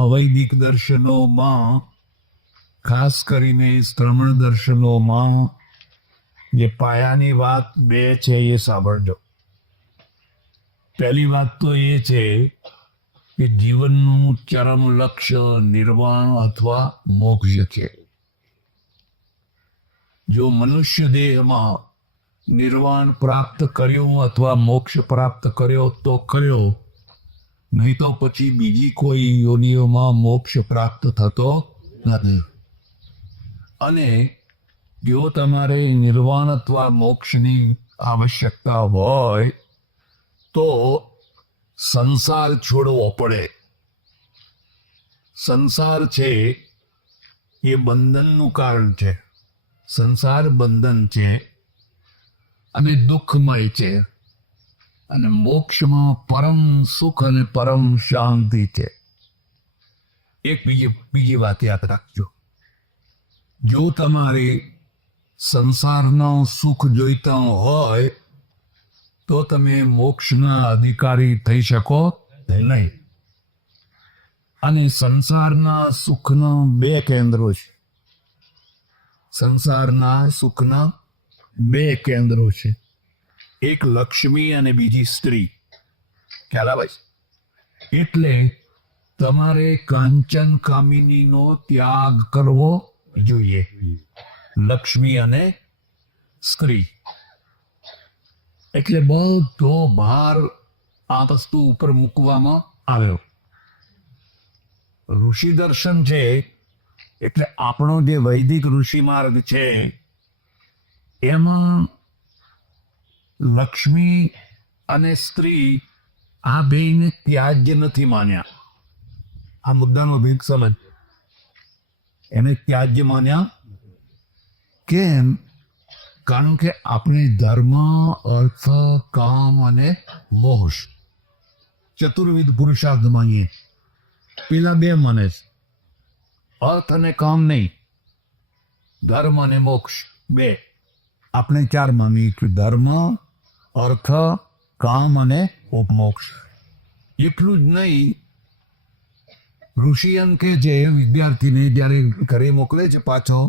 અવૈદિક દર્શનોમાં ખાસ કરીને શ્રમણ દર્શનોમાં જે પાયાની વાત બે છે એ સાંભળજો. પહેલી વાત તો એ છે કે જીવનનું ચરમ લક્ષ્ય નિર્વાણ અથવા મોક્ષ છે. જો મનુષ્ય દેહમાં નિર્વાણ પ્રાપ્ત કર્યું અથવા મોક્ષ પ્રાપ્ત કર્યો તો કર્યો, નહીં તો પછી બીજી કોઈ યોનિઓમાં મોક્ષ પ્રાપ્ત થતો નથી. અને જો તમારે નિર્વાણ અથવા મોક્ષની આવશ્યકતા હોય તો સંસાર છોડવો પડે. સંસાર છે એ બંધનનું કારણ છે. સંસાર બંધન છે અને દુઃખમય છે, અને મોક્ષમાં પરમ સુખ અને પરમ શાંતિ છે. એક બીજી વાત યાદ રાખજો. જો તમારે સંસારનો સુખ જોઈતા હોય તો તમે મોક્ષના અધિકારી થઈ શકો નહીં. અને સંસારના સુખના બે કેન્દ્રો છે. સંસારના સુખના બે કેન્દ્રો છે. એક લક્ષ્મી અને બીજી સ્ત્રી. ખ્યાલ આવે છે? એટલે તમારે કાંચન કામિનીનો ત્યાગ કરવો જોઈએ. લક્ષ્મી અને સ્ત્રી એટલે બધો ભાર આ વસ્તુ ઉપર મૂકવામાં આવ્યો. ઋષિ દર્શન છે એટલે આપણો જે વૈદિક ઋષિ માર્ગ છે એમાં લક્ષ્મી અને સ્ત્રી આ બેયને ત્યાજ્ય નથી માન્યા. આ મુદ્દાનો ભેદ સમજ. એને ત્યાજ્ય માન્યા કેમ? કારણ કે આપણે ધર્મ, અર્થ, કામ અને મોક્ષ ચતુર્વિધ પુરુષાર્થ માનીએ. પેલા બે માને છે, અર્થ અને કામ નહીં. ધર્મ અને મોક્ષ બે. આપણે ચાર માનીએ કે ધર્મ, અર્થ, કામ અને મોક્ષ. એટલું જ નહીં, ઋષિયન કે જે વિદ્યાર્થીને જ્યારે ઘરે મોકલે છે પાછો,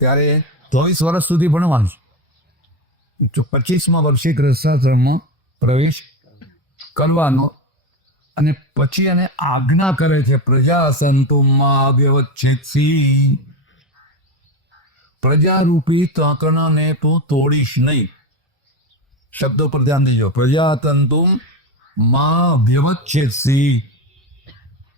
ત્યારે 24 વર્ષ સુધી ભણવાનું. 25મા વર્ષે ગૃહસ્થાશ્રમમાં પ્રવેશ કરવાનો, અને પછી એને આજ્ઞા કરે છે પ્રજા સંતુમાં વ્યવચ્છેદસી. પ્રજારૂપી તાંતણાને તું તોડીશ નહીં. શબ્દો પર ધ્યાન દેજો. પ્રજા તંતુમ માં વ્યવચ્છેદસી.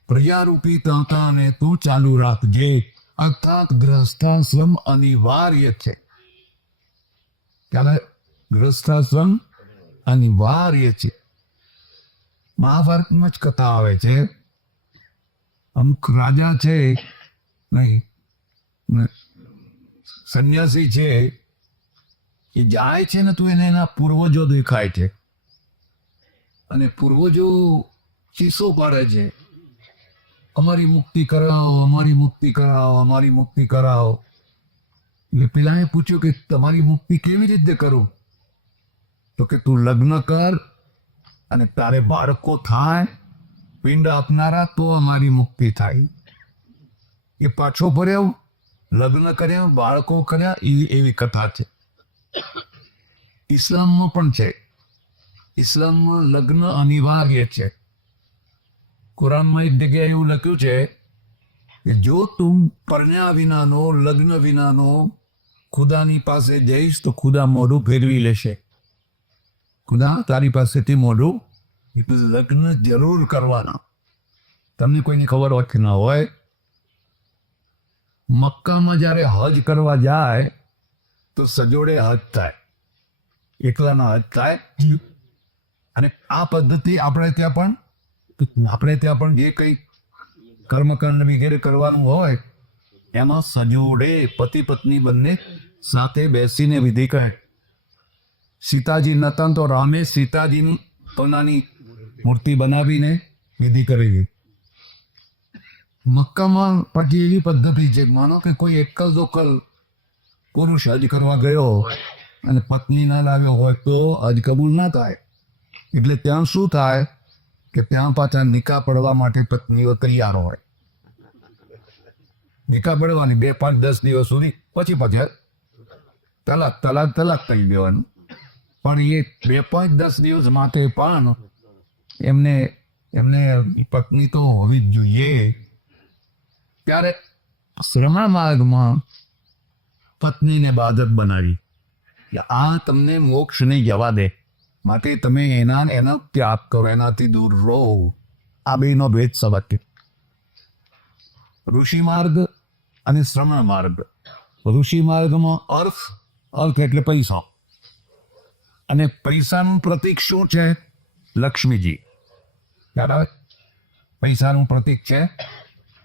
પ્રજારૂપી તાંતણાને તું ચાલુ રાખજે. અર્થાત ગૃહસ્થાશ્રમ અનિવાર્ય છે. ત્યારે ગૃહસ્થાશ્રમ અનિવાર્ય છે. મહાભારતમાં જ કથા આવે છે. અમુક રાજા છે, નહીં સંન્યાસી છે, એ જાય છે ને તો એને એના પૂર્વજો દેખાય છે, અને પૂર્વજો ચીસો પાડે છે, અમારી મુક્તિ કરાવો, અમારી મુક્તિ કરાવો, અમારી મુક્તિ કરાવો. એટલે પેલાએ પૂછ્યું કે તમારી મુક્તિ કેવી રીતે કરું? તો કે તું લગ્ન કર અને તારે બાળકો થાય, પિંડ આપનારા, તો અમારી મુક્તિ થાય. એ પાછો ફર્યો, લગ્ન કર્યા, બાળકો કર્યા. એવી કથા છે. ઇસ્લામમાં પણ છે. ઇસ્લામમાં લગ્ન અનિવાર્ય છે. કુરાનમાં એક જગ્યાએ એવું લખ્યું છે કે જો તું પરણ્યા વિનાનો, લગ્ન વિનાનો ખુદાની પાસે જઈશ તો ખુદા મોઢું ફેરવી લેશે. ખુદા તારી પાસેથી મોઢું, લગ્ન જરૂર કરવાના. તમને કોઈની ખબર હોય કે ના હોય, મક્કામાં જ્યારે હજ કરવા જાય તો સજોડે હજ થાય, એકલાના હજ થાય. અને આ પદ્ધતિ આપણે ત્યાં પણ જે કંઈ કર્મકાંડ વગેરે કરવાનું હોય એમાં સજોડે પતિ પત્ની બંને સાથે બેસીને વિધિ કહે. સીતાજી નતા તો રામે સીતાજીની સોનાની મૂર્તિ બનાવીને વિધિ કરેલી. મક્કામાં પછી એવી પદ્ધતિ છે, માનો કે કોઈ એકલ દોકલ પુરુષ હજ કરવા ગયો અને પત્ની ના લાવ્યો હોય તો હજ કબૂલ ના થાય. એટલે ત્યાં શું થાય કે ત્યાં પાછા નિકાહ પડવા માટે પત્નીઓ તૈયાર હોય. નિકાહ પડવાની 2, 5, 10 દિવસ સુધી પછી તલાક તલાક તલાક કહી દેવાનું. પણ એ 2, 5, 10 દિવસ માટે પણ એમને એમને પત્ની તો હોવી જ જોઈએ. ત્યારે શ્રમણ માર્ગમાં પત્નીને બાધક બનાવી કે આ તમને મોક્ષ નહીં જવા દે, માટે તમે એનો ત્યાગ કરો, એનાથી દૂર રહો. આ બેનો ભેદ સમજ. ઋષિ માર્ગ અને શ્રમણ માર્ગ. ઋષિ માર્ગમાં અર્થ એટલે પૈસા, અને પૈસાનું પ્રતીક શું છે? લક્ષ્મીજી. બરાબર, પૈસાનું પ્રતીક છે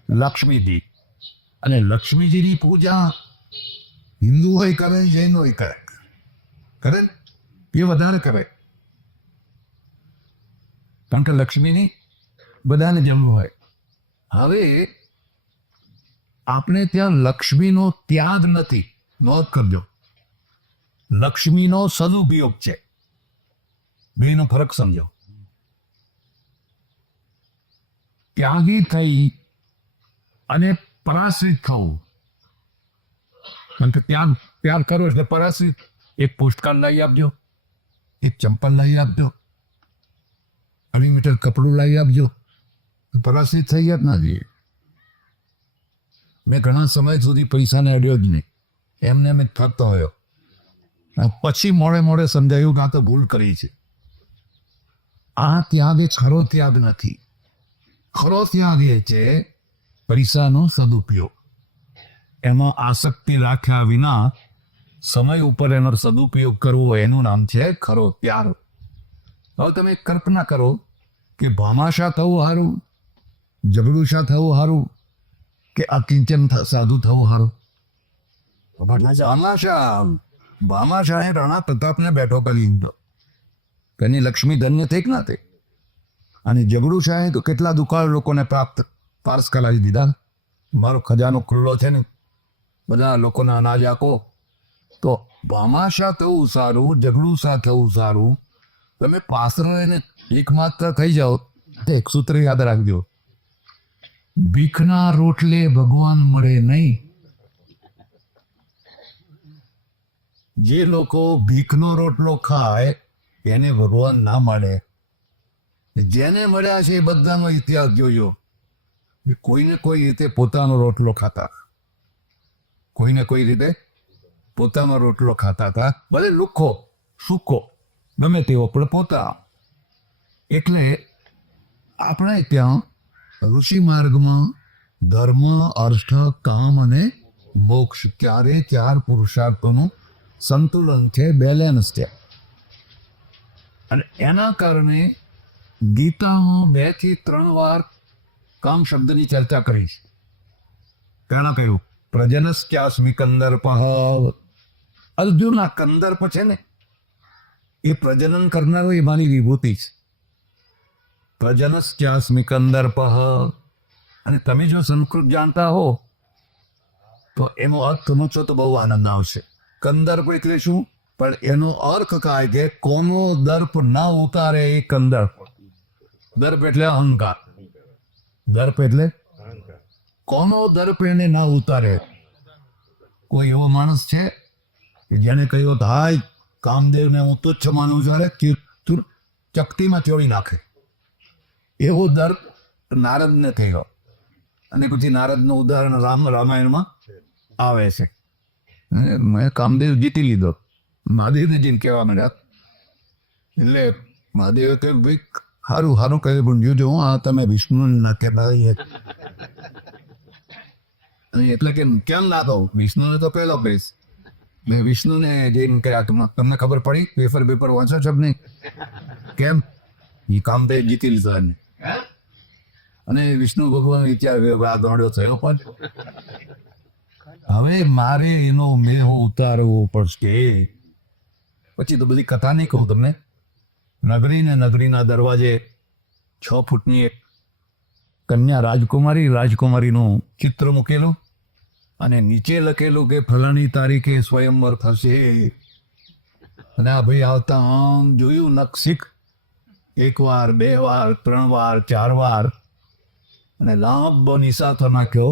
લક્ષ્મીજી. અને લક્ષ્મીજીની પૂજા હિન્દુ હોય કરે, જૈન હોય કરે એ વધારે કરે, કારણ કે લક્ષ્મીની બધાને જરૂર હોય. હવે આપણે ત્યાં લક્ષ્મીનો ત્યાગ નથી, નોંધ કરજો. લક્ષ્મીનો સદુપયોગ છે. બેનો ફરક સમજો. ત્યાગી થઈ અને પરાશ્રિત થવું, કારણ કે ત્યાગ કરો એટલે પરાશ્રિત. એક પુસ્તકાલ લઈ આપજો, એક ચંપલ લઈ આપજો, 2 મીટર કપડું લઈ આપજો, પરાશ્રિત થઈ જ ના જોઈએ. મેં ઘણા સમય સુધી પૈસાને અડ્યો જ નહીં, એમને મેં થતો હોયો. પછી મોડે સમજાયું કે આ તો ભૂલ કરી છે. આ ત્યાગ એ ખરો ત્યાગ નથી. ખરો ત્યાગ એ છે પૈસાનો સદુપયોગ. એમાં આસક્તિ રાખ્યા વિના સમય ઉપર એનો સદુપયોગ કરવો, એનું નામ છે ખરો ત્યાગ. હવે તમે કલ્પના કરો કે ભામાશા થવું સારું, જબડુશા થવું સારું, કે અકિંચન સાધુ થવું સારું? ભામાશાહે રાણા પ્રતાપને બેઠો કરી દીધો. તેની લક્ષ્મી ધન્ય થઈ કે ના થઈ? અને જબડુશાહે તો કેટલા દુકાળ લોકોને પાસ કરાવી દીધા. મારો ખજાનો ખુલ્લો છે ને, બધા લોકોના અનાજ આપો. તો ભામાશા થવું સારું, જગડુશા થવું સારું? તમે પાસરો એને એકમાત્ર થઈ જાઓ તો એક સૂત્ર યાદ રાખજો: ભીખના રોટલે ભગવાન મળે નહીં. જે લોકો ભીખનો રોટલો ખાય એને ભગવાન ના મળે. જેને મળ્યા છે એ બધાનો ઇતિહાસ જોયો. કોઈને કોઈ રીતે પોતાનો રોટલો ખાતા, કોઈને કોઈ રીતે પોતાનો રોટલો ખાતા હતા, ભલે લુખ્ખો સૂકો ગમે તેવો, પણ પોતા. એટલે આપણે ત્યાં ઋષિ માર્ગમાં ધર્મ, અર્થ, કામ અને મોક્ષ, ત્યારે 4 પુરુષાર્થોનું સંતુલન છે, બેલેન્સ છે. અને એના કારણે ગીતામાં 2 થી 3 વાર કામ શબ્દની ચર્ચા કરી છે. તેના કહ્યું પ્રજનસ્યાસ્મિ કંદર્પઃ. અર્જુનના કંદર્પ છે ને, એ પ્રજનન કરનારો એમાંની વિભૂતિ છે. પ્રજનસ્યાસ્મિ કંદર્પઃ. અને તમે જો સંસ્કૃત જાણતા હો તો એનો અર્થ સમજો તો બહુ આનંદ આવશે. કંદર્પ એટલે શું? પણ એનો અર્થ કાય કે કોનો દર્પ ના ઉતારે એ કંદર્પ. દર્પ એટલે અહંકાર. દર્પ એટલે કોનો દર્પ એને ના ઉતારે. કોઈ એવો માણસ છે કે જેને કહ્યું હાય કામદેવને હું તુચ્છ માનું છું, ચકતીમાં ચોરી નાખે? એવો દર્પ નારદને થયો. અને પછી નારદનું ઉદાહરણ રામાયણમાં આવે છે. મેં કામદેવ જીતી લીધો, મહાદેવને જઈને કહેવા માંડ્યા. એટલે મહાદેવે કહ્યું ભાઈ સારું કહ્યું, પણ જોજો આ તમે વિષ્ણુને ના કહેતા. એટલે કે કેમ ના કહું? વિષ્ણુને તો પહેલો કહીશ. મેં વિષ્ણુને જઈને કહ્યા તમને ખબર પડી? પેપર વાંચો છો નહીં? કેમ? એ કામદેવ જીતી લીધો. અને વિષ્ણુ ભગવાન વિચાર આ દોડ્યો થયો. પણ હવે મારે એનો મેહો ઉતારવો પડશે. પછી તો બધી કથા નહીં કહું તમને. નગરીના દરવાજે 6 ફૂટની એક કન્યા રાજકુમારીનું ચિત્ર મૂકેલું, અને નીચે લખેલું કે ફલાણી તારીખે સ્વયંવર થશે. અને આ ભાઈ આવતા આમ જોયું નખશીખ એક વાર, 2 વાર, 3 વાર, 4 વાર, અને લાંબો નિશાસો નાખ્યો.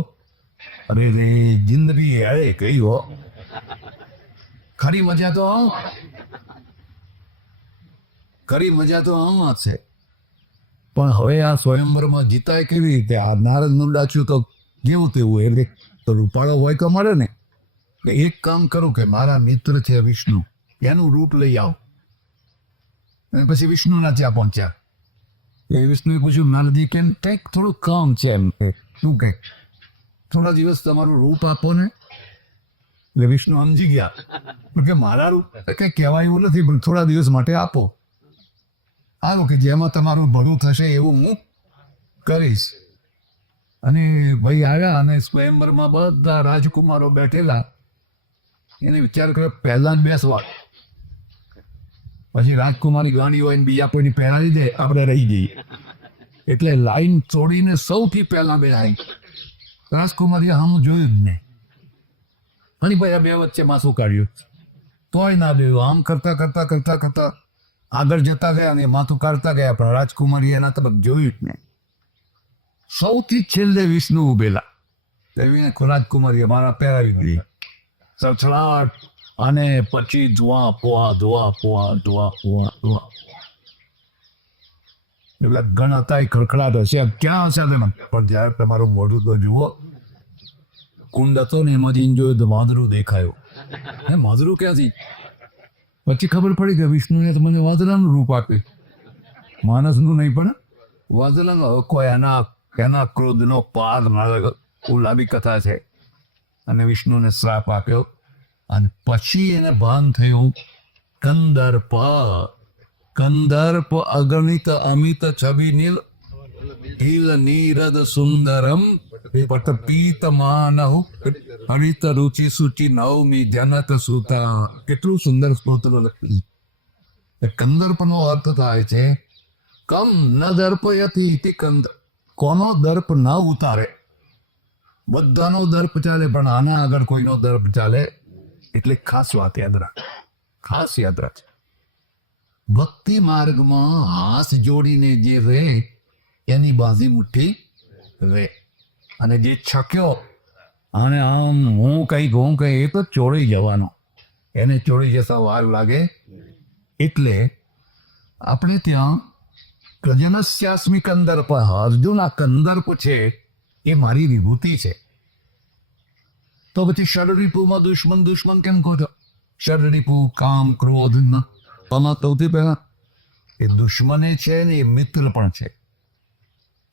અરે રે, જિંદગી હે ગઈ હો. ખરી મજા તો આમાં છે. પણ હવે આ સ્વયંવરમાં જીતાય કેવી રીતે? આ નારદનું ડાચ્યું તો જેવું તેવું, એટલે તો રૂપાળો હોય તો મળે ને. એટલે એક કામ કરું કે મારા મિત્ર છે વિષ્ણુ, એનું રૂપ લઈ આવ. અને પછી વિષ્ણુના ત્યાં પહોંચ્યા. એ વિષ્ણુએ પૂછ્યું, નારદજી કેમ? કંઈક થોડું કામ છે એમ. શું કંઈક થોડા દિવસ તમારું રૂપ આપો ને. એટલે વિષ્ણુ સમજી ગયા કે મારા રૂપ કંઈ કહેવાય એવું નથી, પણ થોડા દિવસ માટે આપો. આવો કે જેમાં તમારું ભલું થશે એવું હું કરીશ. અને ભાઈ આવ્યા અને સ્વયંવરમાં બધા રાજકુમારો બેઠેલા. એને વિચાર કર્યો પહેલા જ બેસવા, પછી રાજકુમારી ગાણી હોય ને બીજા કોઈની પહેરાવી દે, આપણે રહી જઈએ. એટલે લાઈન તોડીને સૌથી પહેલા બેસાઈ. રાજકુમારીએ આમ જોયું જ નહીં. અને ભાઈ આ બે વચ્ચે માથું કાઢ્યું, તોય ના દેવું. આમ કરતા કરતા કરતા કરતા આગળ જતા ગયા અને માથું કાઢતા ગયા, પણ રાજકુમારી એના તરફ જોયું જ નહીં. સૌથી છેલ્લે વિષ્ણુ ઉભેલા. રાજકુમારીએ મારા પહેરાવી દીધી સડસડાટ, અને પછી ધુઆ પોઆ ધુઆ પોઆ ધુઆ પોઆ ધુઆ. એટલે ગણ હતા એ ખડખડાટ હશે, ક્યાં હશે તમે? પણ જ્યારે તમારું મોઢું તો જુઓ. કુંડ હતો ને એમાંથી જોયું તો વાંદરું દેખાયું. હે, વાંદરું ક્યાંથી? પછી ખબર પડી કે વિષ્ણુએ તો મને વાંદરાનું રૂપ આપ્યું, માણસનું નહીં. પણ વાંદરાનો કોઈ એના ક્રોધનો પાર ના લાગે. લાંબી કથા છે. અને વિષ્ણુને શ્રાપ આપ્યો. અને પછી એને ભાન થયું, કંદર્પ અગણિત અમિત છબી નીલ નીરદ સુંદરમ પટ પીત માનહુ હરિત રુચિ સુચિ નવમી જનત સુતા. કેટલું સુંદર સ્તોત્ર લખ્યું. કંદર્પનો અર્થ થાય છે કમ ન દર્પયતિ ઇતિ કંદ. કોનો દર્પ ન ઉતારે. બધાનો દર્પ ચાલે, પણ આના આગળ કોઈનો દર્પ ચાલે. એટલે ખાસ વાત યાદ રાખ, ખાસ યાદ રાખ. ભક્તિ માર્ગમાં હાથ જોડીને જે રહે એની બાજી મુઠ્ઠી રહે. અને જે છક્યો અને આમ હું કઈ એ તો ચોળી જવાનો. એને ચોળી જતા વાર લાગે. એટલે આપણે ત્યાં પ્રજનસ્યાસ્મિ કંદર્પ. અર્જુન આ કંદર્પ છે એ મારી વિભૂતિ છે. તો પછી ષડરીપુમાં દુશ્મન કેમ કહો છો? ષડરીપુ કામ ક્રોધ આમાં સૌથી પહેલા એ દુશ્મને છે ને એ મિત્ર પણ છે.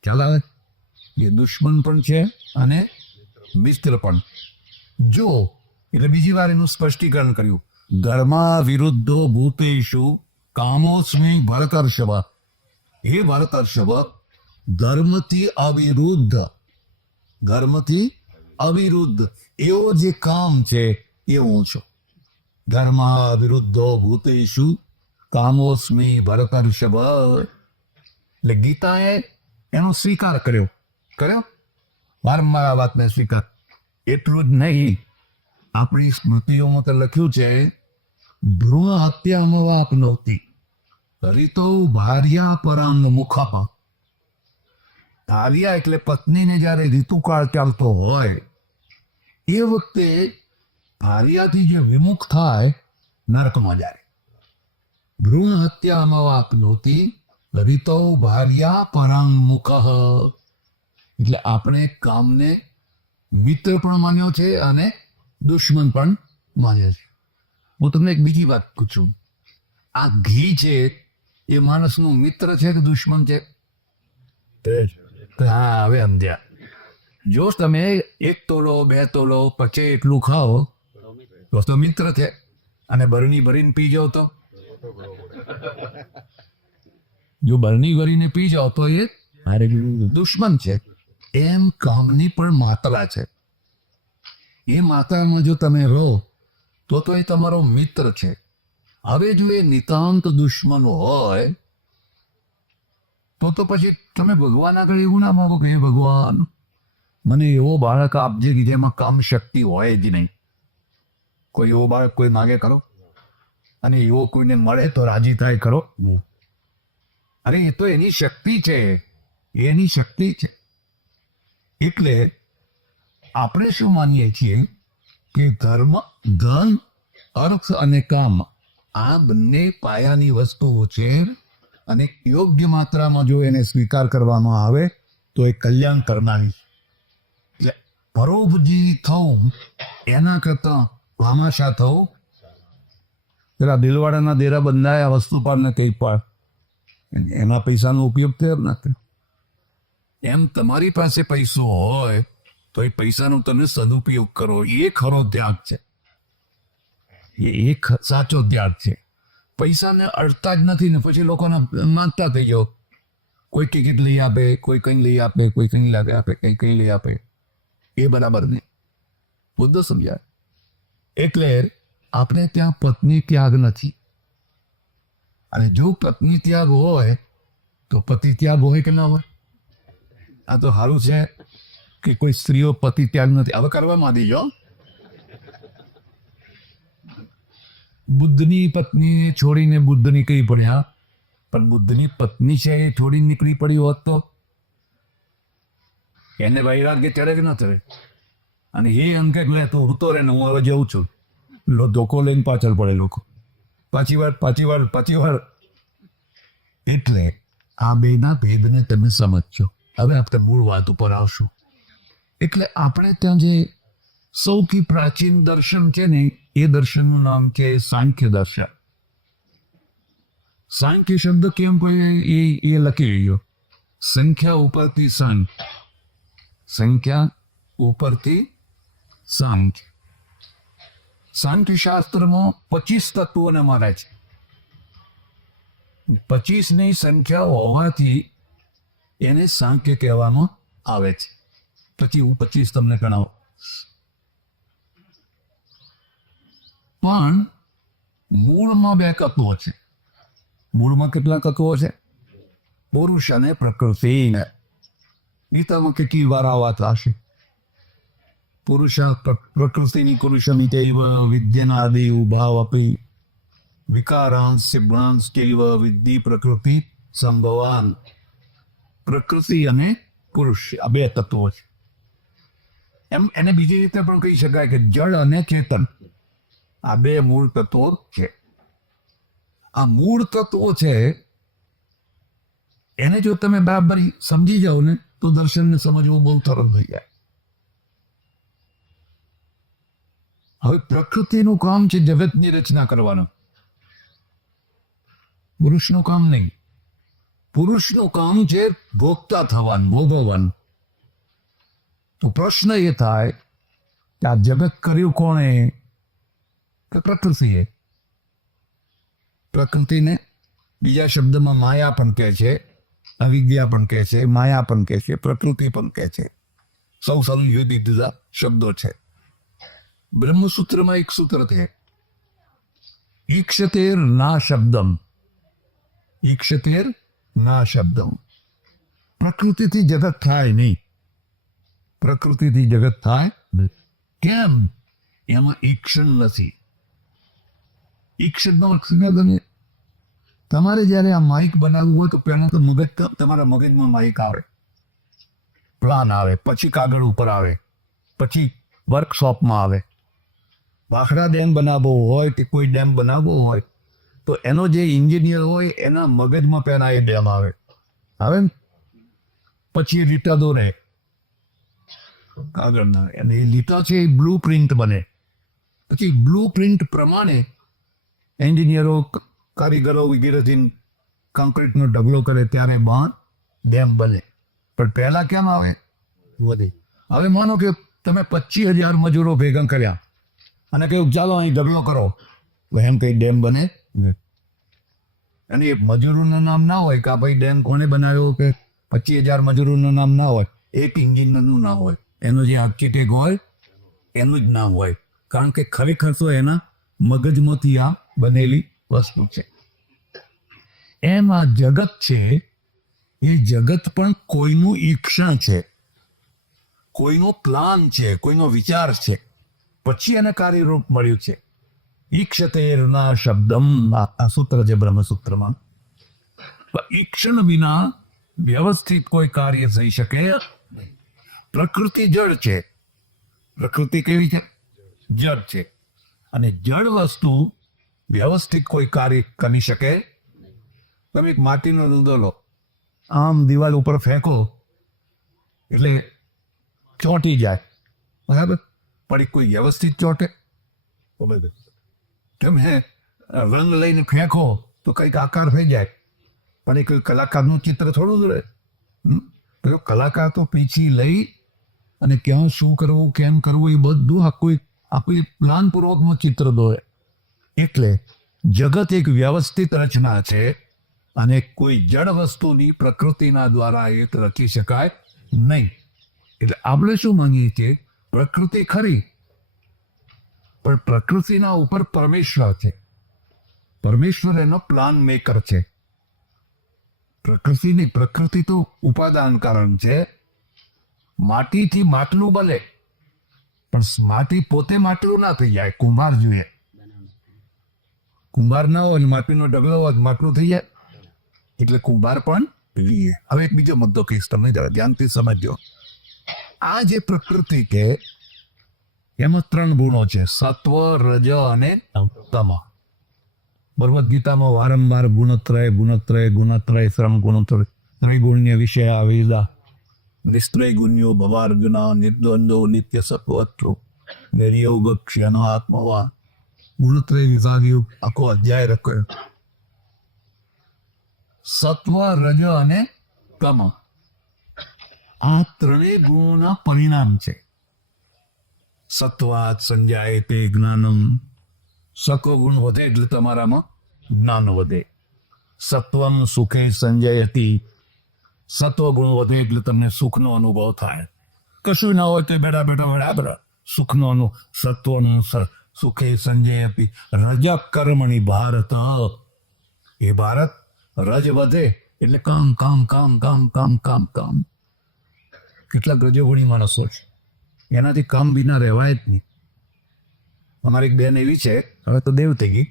ખ્યાલ આવે? એ દુશ્મન પણ છે અને મિત્ર પણ. જો એટલે બીજી વાર એનું સ્પષ્ટીકરણ કર્યું. ધર્મા વિરુદ્ધો ભૂતેષુ કામોસ્મિ ભરતર્ષભ. હે ભરતર્ષભ, ધર્મથી અવિરુદ્ધ એવો જે કામ છે એ હું છું. ધર્મા વિરુદ્ધો ભૂતેષુ કામોસ્મિ ભરતર્ષભ. એટલે ગીતાએ એનો સ્વીકાર કર્યો. વારંવાર આ વાતને સ્વીકાર. એટલું જ નહીં, આપણી સ્મૃતિઓમાં તો લખ્યું છે ભ્રૂણ હત્યામાં વાપનોતી હરિતો ભાર્યા પરાંગ મુખા. ભાર્યા એટલે પત્નીને જ્યારે ઋતુકાળ ચાલતો હોય એ વખતે ભાર્યાથી જે વિમુખ થાય નરકમાં જાય. ભ્રૂણ હત્યામાં વાપનોતી હરિતો ભાર્યા પરાંગ મુખ. એટલે આપણે કામને મિત્ર પણ માન્યો છે અને દુશ્મન પણ માન્યો છે. હું તમને એક બીજી વાત પૂછું. આ ઘી છે એ માણસનું મિત્ર છે કે દુશ્મન છે? હા, હવે સમજ્યા. જો તમે 1 તોલો 2 તોલો પછી એટલું ખાઓ તો મિત્ર છે, અને બરણી ભરીને પી જાઓ તો? જો બરણી ભરીને પી જાઓ તો એ દુશ્મન છે. એમ કામની પણ માત્રા છે. એ માત્રામાં જો તમે રહો તો એ તમારો મિત્ર છે. હવે જો એ નિતાંત દુશ્મન હોય તો પછી તમે ભગવાન આગળ એવું ના માગો કે હે ભગવાન મને એવો બાળક આપજે કે જેમાં કામ શક્તિ હોય જ નહીં. કોઈ એવો બાળક કોઈ માગે કરો, અને એવો કોઈને મળે તો રાજી થાય કરો. અરે એ તો એની શક્તિ છે, એની શક્તિ છે. એટલે આપણે શું માનીએ છીએ કે ધર્મ, ધન, અર્થ અને કામ આ બંને પાયાની વસ્તુઓ છે, અને યોગ્ય માત્રામાં જો એને સ્વીકાર કરવામાં આવે તો એ કલ્યાણ કરનારી છે. એટલે પરોપજીવી થવું એના કરતા ભામાશા થવું. જરા દિલવાડાના દેરા બંધાયા વસ્તુ પર ને કઈ પર એના પૈસાનો ઉપયોગ થયો નથી. એમ તમારી પાસે પૈસો હોય તો એ પૈસાનો તમે સદુપયોગ કરો, એ ખરો ત્યાગ છે. એ સાચો ત્યાગ છે. પૈસાને અડતા જ નથી ને પછી લોકોને માંગતા થઈ જાઓ. કોઈ ટિકિટ લઈ આપે, કોઈ કંઈ લઈ આપે, કોઈ કંઈ લઈ આપે, કંઈ લઈ આપે. એ બરાબર નહીં. મુદ્દો સમજાય. એટલે આપણે ત્યાં પત્ની ત્યાગ નથી. અને જો પત્ની ત્યાગ હોય તો પતિ ત્યાગ હોય કે ના હોય? આ તો સારું છે કે કોઈ સ્ત્રીઓ પતિ ત્યાગ નથી. હવે કરવા માંડી જો. બુદ્ધની પત્ની છોડીને બુદ્ધ નીકળી પડ્યા, પણ બુદ્ધની પત્ની છે એ છોડી નીકળી પડી હોત તો એને વૈરાગ્ય ચડે કે ના ચડે? અને એ અંકે લે તો ઉતો રહે ને હું હવે જઉં છું, ધોકો લઈને પાછળ પડે લોકો. પાછી વાર. એટલે આ બેના ભેદને તમે સમજજો. હવે આપણે મૂળ વાત ઉપર આવશું. એટલે આપણે ત્યાં જે સૌથી પ્રાચીન દર્શન છે ને એ દર્શનનું નામ છે સાંખ્ય દર્શન. સાંખ્ય શબ્દ કેમ પડ્યો એ લખી રહ્યો. સંખ્યા ઉપરથી સાંખ્ય, સંખ્યા ઉપરથી સાંખ્ય. સાંખ્ય શાસ્ત્રમાં 25 તત્વોને માને છે. 25ની સંખ્યા હોવાથી એને સાંખ્ય કહેવામાં આવે છે. પછી હું 25 તમને ગણાવું. પણ મૂળમાં 2 તત્વો છે. મૂળમાં કેટલા તત્વો છે? પુરુષ અને પ્રકૃતિ. ગીતામાં કેટલી વાર આ વાત હશે? પુરુષ પ્રકૃતિની પુરુષની ચૈવ વિદ્યનાદિ ઉભાવપી વિકારાંશ ગુણાંશ ચૈવ વિદ્ધિ પ્રકૃતિ સંભવાન. પ્રકૃતિ અને પુરુષ આ 2 તત્વો છે. એમ એને બીજી રીતે પણ કહી શકાય કે જળ અને ચેતન આ 2 મૂળ તત્વો છે. આ મૂળ તત્વો છે એને જો તમે બરાબર સમજી જાઓ ને તો દર્શનને સમજવું બહુ સરળ થઈ જાય. હવે પ્રકૃતિનું કામ છે જગતની રચના કરવાનું, પુરુષનું કામ નહીં. પુરુષનું કામ છે ભોગતા થવાનું, ભોગવવાનું. તો પ્રશ્ન એ થાય કે આ જગત કર્યું કોણે? કે પ્રકૃતિએ. પ્રકૃતિને બીજા શબ્દમાં માયા પણ કહે છે, અવિદ્યા પણ કહે છે, માયા પણ કહે છે, પ્રકૃતિ પણ કહે છે. સૌ જુદી જુદા શબ્દો છે. બ્રહ્મસૂત્રમાં એક સૂત્ર છે, ઈક્ષતેર ના શબ્દમ. ઈક્ષતેર ના શબ્દમ. પ્રકૃતિથી જગત થાય નહીં. પ્રકૃતિથી જગત થાય કેમ? એમાં ઈક્ષણ નથી. ઈક્ષણનો અર્થ તમારે જ્યારે આ માઇક બનાવવું હોય તો પહેલા તો તમારા મગજમાં માઇક આવે, પ્લાન આવે, પછી કાગળ ઉપર આવે, પછી વર્કશોપમાં આવે. ભાખડા ડેમ બનાવવો હોય કે કોઈ ડેમ બનાવવો હોય તો એનો જે એન્જિનિયર હોય એના મગજમાં પહેલા એ ડેમ આવે. પછી એ લીટા દોરે કાગળના, અને એ લીટા છે એ બ્લુ પ્રિન્ટ બને. પછી બ્લુ પ્રિન્ટ પ્રમાણે એન્જિનિયરો, કારીગરો વગેરેથી કોન્ક્રીટનો ઢગલો કરે ત્યારે બાંધ ડેમ બને. પણ પહેલા કેમ આવે? વધી. હવે માનો કે તમે 25,000 મજૂરો ભેગા કર્યા અને કહ્યું ચાલો અહીં ઢગલો કરો, તો એમ કઈ ડેમ બને? અને એ મજૂરોનું નામ ના હોય કે આ ભાઈ ડેમ કોને બનાવ્યો, કે 25,000 મજૂરોનું નામ ના હોય, એક ઇન્જિનિયરનું નામ હોય, એનો જે આર્કિટેક્ટ હોય એનું જ નામ હોય. કારણ કે ખરેખર તો એના મગજમાંથી આ બનેલી વસ્તુ છે. એમ આ જગત છે એ જગત પણ કોઈનું ઈક્ષણ છે, કોઈનો પ્લાન છે, કોઈનો વિચાર છે, પછી એને કાર્યરૂપ મળ્યું છે. ઈક્ષતેરના શબ્દમ આ સૂત્ર છે બ્રહ્મસૂત્રમાં. ઈક્ષણ વિના વ્યવસ્થિત કોઈ કાર્ય થઈ શકે નહીં. પ્રકૃતિ જળ છે. પ્રકૃતિ કેવી છે? જળ છે. અને જળ વસ્તુ વ્યવસ્થિત કોઈ કાર્ય કરી શકે. તમે એક માટીનો દૂધો લો, આમ દિવાલ ઉપર ફેંકો એટલે ચોંટી જાય, બરાબર? પણ એ કોઈ વ્યવસ્થિત ચોંટે? તમે રંગ લઈને ફેંકો તો કંઈક આકાર થઈ જાય, પણ એ કોઈ કલાકારનું ચિત્ર થોડું જ રહે. તો કલાકાર તો પીછી લઈ અને ક્યાં શું કરવું, કેમ કરવું, એ બધું આખું પ્લાનપૂર્વકનું ચિત્ર દોરે. એટલે જગત એક વ્યવસ્થિત રચના છે અને કોઈ જડ વસ્તુની પ્રકૃતિના દ્વારા એ રચી શકાય નહીં. એટલે આપણે શું માંગીએ છીએ? પ્રકૃતિ ખરી, પણ પ્રકૃતિના ઉપર પરમેશ્વર છે. પરમેશ્વર એનો પ્લાન મેકર છે. પ્રકૃતિ તો ઉપાદાન કારણ છે. માટીથી માટલું બને, પણ માટી પોતે માટલું ના થઈ જાય. કુંભાર જોઈએ. કુંભાર ના હોય, માટીનો ઢગલો હોય, માટલું થઈ જાય. એટલે કુંભાર પણ જોઈએ. હવે એક બીજો મુદ્દો કહીશ, તમને જરા ધ્યાનથી સમજજો. આ જે પ્રકૃતિ કે એમાં 3 ગુણો છે: સત્વ, રજ અને તમ. ભગવદ્ ગીતામાં વારંવાર ગુણત્રય શ્રમ ગુણત્રય ત્રિગુણ્ય વિષય આવેલા. નિસ્ત્રય ગુણ્યો ભવાર્જુના નિર્દ્વંદો નિત્ય સત્વત્વ નિર્યોગક્ષ્યનો આત્મવાન. ગુણત્રય વિભાગીય આખો અધ્યાય રખ્યો. સત્વ, રજ અને તમ આ 3 ગુણોના પરિણામ છે. સત્વાત સંજાયતે જ્ઞાનમ. સત્વ ગુણ વધે એટલે તમારામાં જ્ઞાન વધે. સત્વમ સુખે સંજયતી. સત્વ ગુણ વધે એટલે તમને સુખનો અનુભવ થાય. કશું ના હોય તો બેઠા બરાબર સુખનો સત્વનો સુખે સંજયતી. રજ કર્મણી ભારત. એ ભારત રજ વધે એટલે કામ કામ કામ કામ કામ કામ કામ. કેટલાક રજોગુણી માણસો છે, એનાથી કામ વિના રહેવાય જ નહીં. અમારી એક બેન એવી છે, હવે તો દેવ થઈ ગઈ.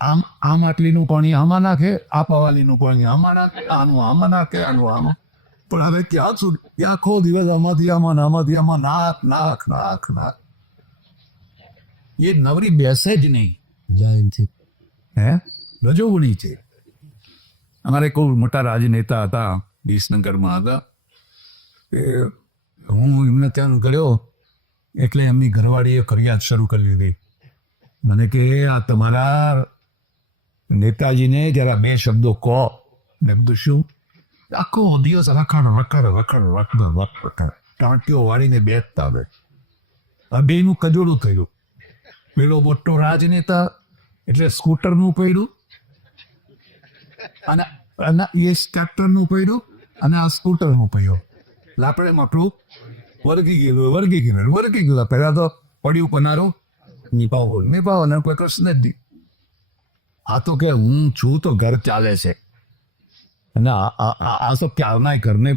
આમ આટલીનું પાણી આમાં નાખે, આ પવાલીનું પાણી આમાં નાખે, આનું આમાં નાખે, આનું આમાં. પણ હવે ક્યાં સુધી આખો દિવસ આમાંથી આમાં નાખ. એ નવરી બેસે જ નહીં. હે રજોગુણી છે. અમારે કોઈ મોટા રાજનેતા હતા, વિસનગરમાં હતા. હું એમને ત્યાં ગયો એટલે એમની ઘરવાળીએ ફરિયાદ શરૂ કરી દીધી. મને કે આ તમારા નેતાજીને જરા 2 શબ્દો કહો. ને બધું શું? આખો દિવસ રખડ ટાંટીઓ વાળીને બેસતા આવે. આ બેનું કજોડું થયું. પેલો મોટો રાજનેતા એટલે સ્કૂટરનું પડ્યું, અને એ ટ્રેક્ટરનું પડ્યું, અને આ સ્કૂટરનું પડ્યું. લાપડે માટલું વર્ગી ગયેલું. પહેલા તો પડ્યું પનારું નિભાવો ને કોઈ કશું નથી. આ તો કે હું છું તો ઘર ચાલે છે. અને આ તો ક્યારના ઘરને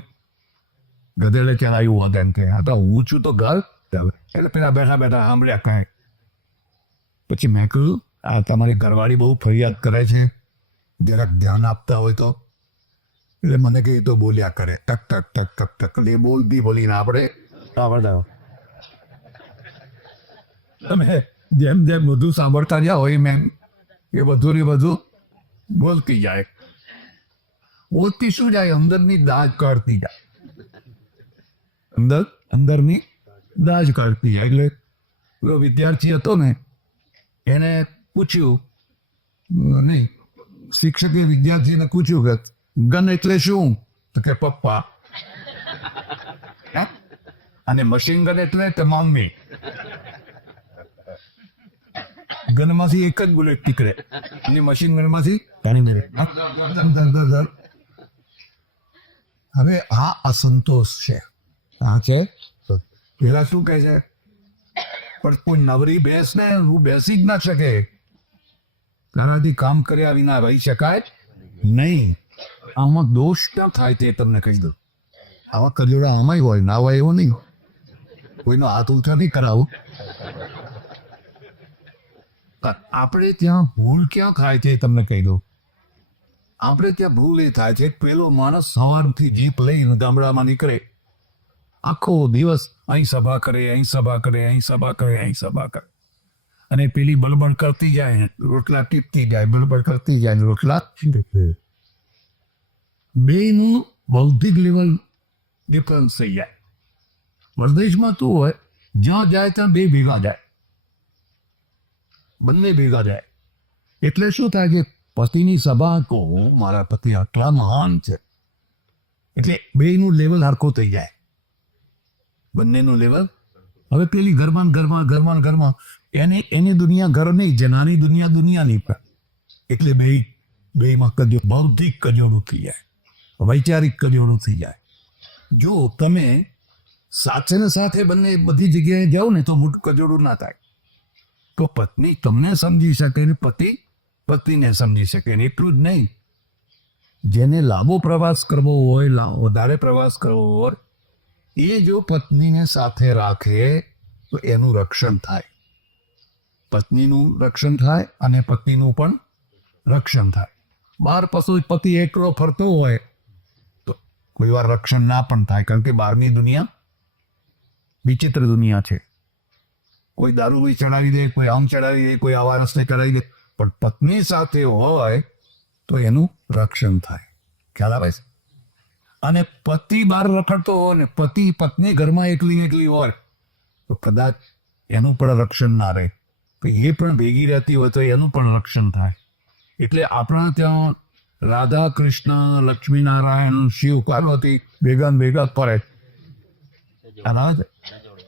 ગધેડે ચલાવ્યું હોત એમ કે આ તો હું છું તો ઘર ચાલે. એટલે પેલા બેઠા સાંભળ્યા કાંઈ. પછી મેં કહ્યું આ તમારી ઘરવાળી બહુ ફરિયાદ કરે છે, જરાક ધ્યાન આપતા હોય તો. એટલે મને કે તો બોલ્યા કરે, ટક એ બોલતી બોલીને આપણે તમે જેમ બધું સાંભળતા ગયા હોય મેમ એ બધું બોલતી જાય. બોલતી શું જાય? અંદરની દાજ કાઢતી જાય. અંદરની દાજ કાઢતી જાય. એટલે પેલો વિદ્યાર્થી હતો ને, એને પૂછ્યું, નહીં, શિક્ષકે વિદ્યાર્થીને પૂછ્યું કે ગન એટલે શું? તો કે પપ્પા. અને મશીન ગન એટલે કે મમ્મી. ગનમાંથી એક જ બુલેટ નીકળે, અને મશીન ગનમાંથી હવે આ અસંતોષ છે. આ છે પેલા શું કહે છે? પણ કોઈ નવરી બેસ ને હું બેસી જ ના શકે. તારાથી કામ કર્યા વિના રહી શકાય નહીં. આમાં દોષ ના થાય તે તમને કહી દઉં. આવા કજોડા આમાંય હોય, ના હોય એવું નહીં. કોઈનો હાથ ઊંચો નહીં કરાવો. આપણે ત્યાં ભૂલ ક્યાં થાય છે તમને કહી દઉં. આપણે ત્યાં ભૂલ એ થાય છે કે પેલો માણસ સવારથી જીપ લઈને ગામડામાં નીકળે, આખો દિવસ અહીં સભા કરે, અહીં સભા કરે, અહીં સભા કરે, અહીં સભા કરે, અને પેલી બળબડ કરતી જાય, રોટલા ટીપતી જાય, બળબડ કરતી જાય, રોટલા બેનું બૌદ્ધિક લેવલ ડિફરન્સ થઈ જાય. પરદેશમાં શું હોય, જ્યાં જાય ત્યાં બે ભેગા જાય, બંને ભેગા જાય. એટલે શું થાય કે પતિની સભા કહો, મારા પતિ આટલા મહાન છે, એટલે બેનું લેવલ હરખું થઈ જાય, બંનેનું લેવલ. હવે પેલી ઘરમાં એની દુનિયા ઘર નહીં, જનાની દુનિયા દુનિયાની પર. એટલે બેમાં કજોડ, બૌદ્ધિક કજોડું થઈ જાય, વૈચારિક કજોડું થઈ જાય. જો તમે સાથે ને સાથે બંને બધી જગ્યાએ જાઓ ને તો મોટું કજોડું ના થાય. તો પત્ની તમને સમજી શકે ને પતિ પત્નીને સમજી શકે ને. એટલું જ નહીં, જેને લાંબો પ્રવાસ કરવો હોય, વધારે પ્રવાસ કરવો હોય, એ જો પત્નીને સાથે રાખે તો એનું રક્ષણ થાય, પત્નીનું રક્ષણ થાય અને પત્નીનું પણ રક્ષણ થાય. બહાર પતિ એકલો ફરતો હોય તો કોઈ વાર રક્ષણ ના પણ થાય, કારણ કે બહારની દુનિયા વિચિત્ર દુનિયા છે. કોઈ દારૂ બી ચડાવી દે, કોઈ આમ ચડાવી દે, કોઈ આવા રસ્તે ચડાવી દે, પણ પત્ની સાથે હોય તો એનું રક્ષણ થાય. ખ્યાલ આવે છે? અને પતિ બહાર રખડતો હોય ને પત્ની ઘરમાં એકલી હોય તો કદાચ એનું પણ રક્ષણ ના રહે, તો એ પણ ભેગી રહેતી હોય તો એનું પણ રક્ષણ થાય. એટલે આપણા ત્યાં રાધા કૃષ્ણ, લક્ષ્મીનારાયણ, શિવ પાર્વતી ભેગા ફરે,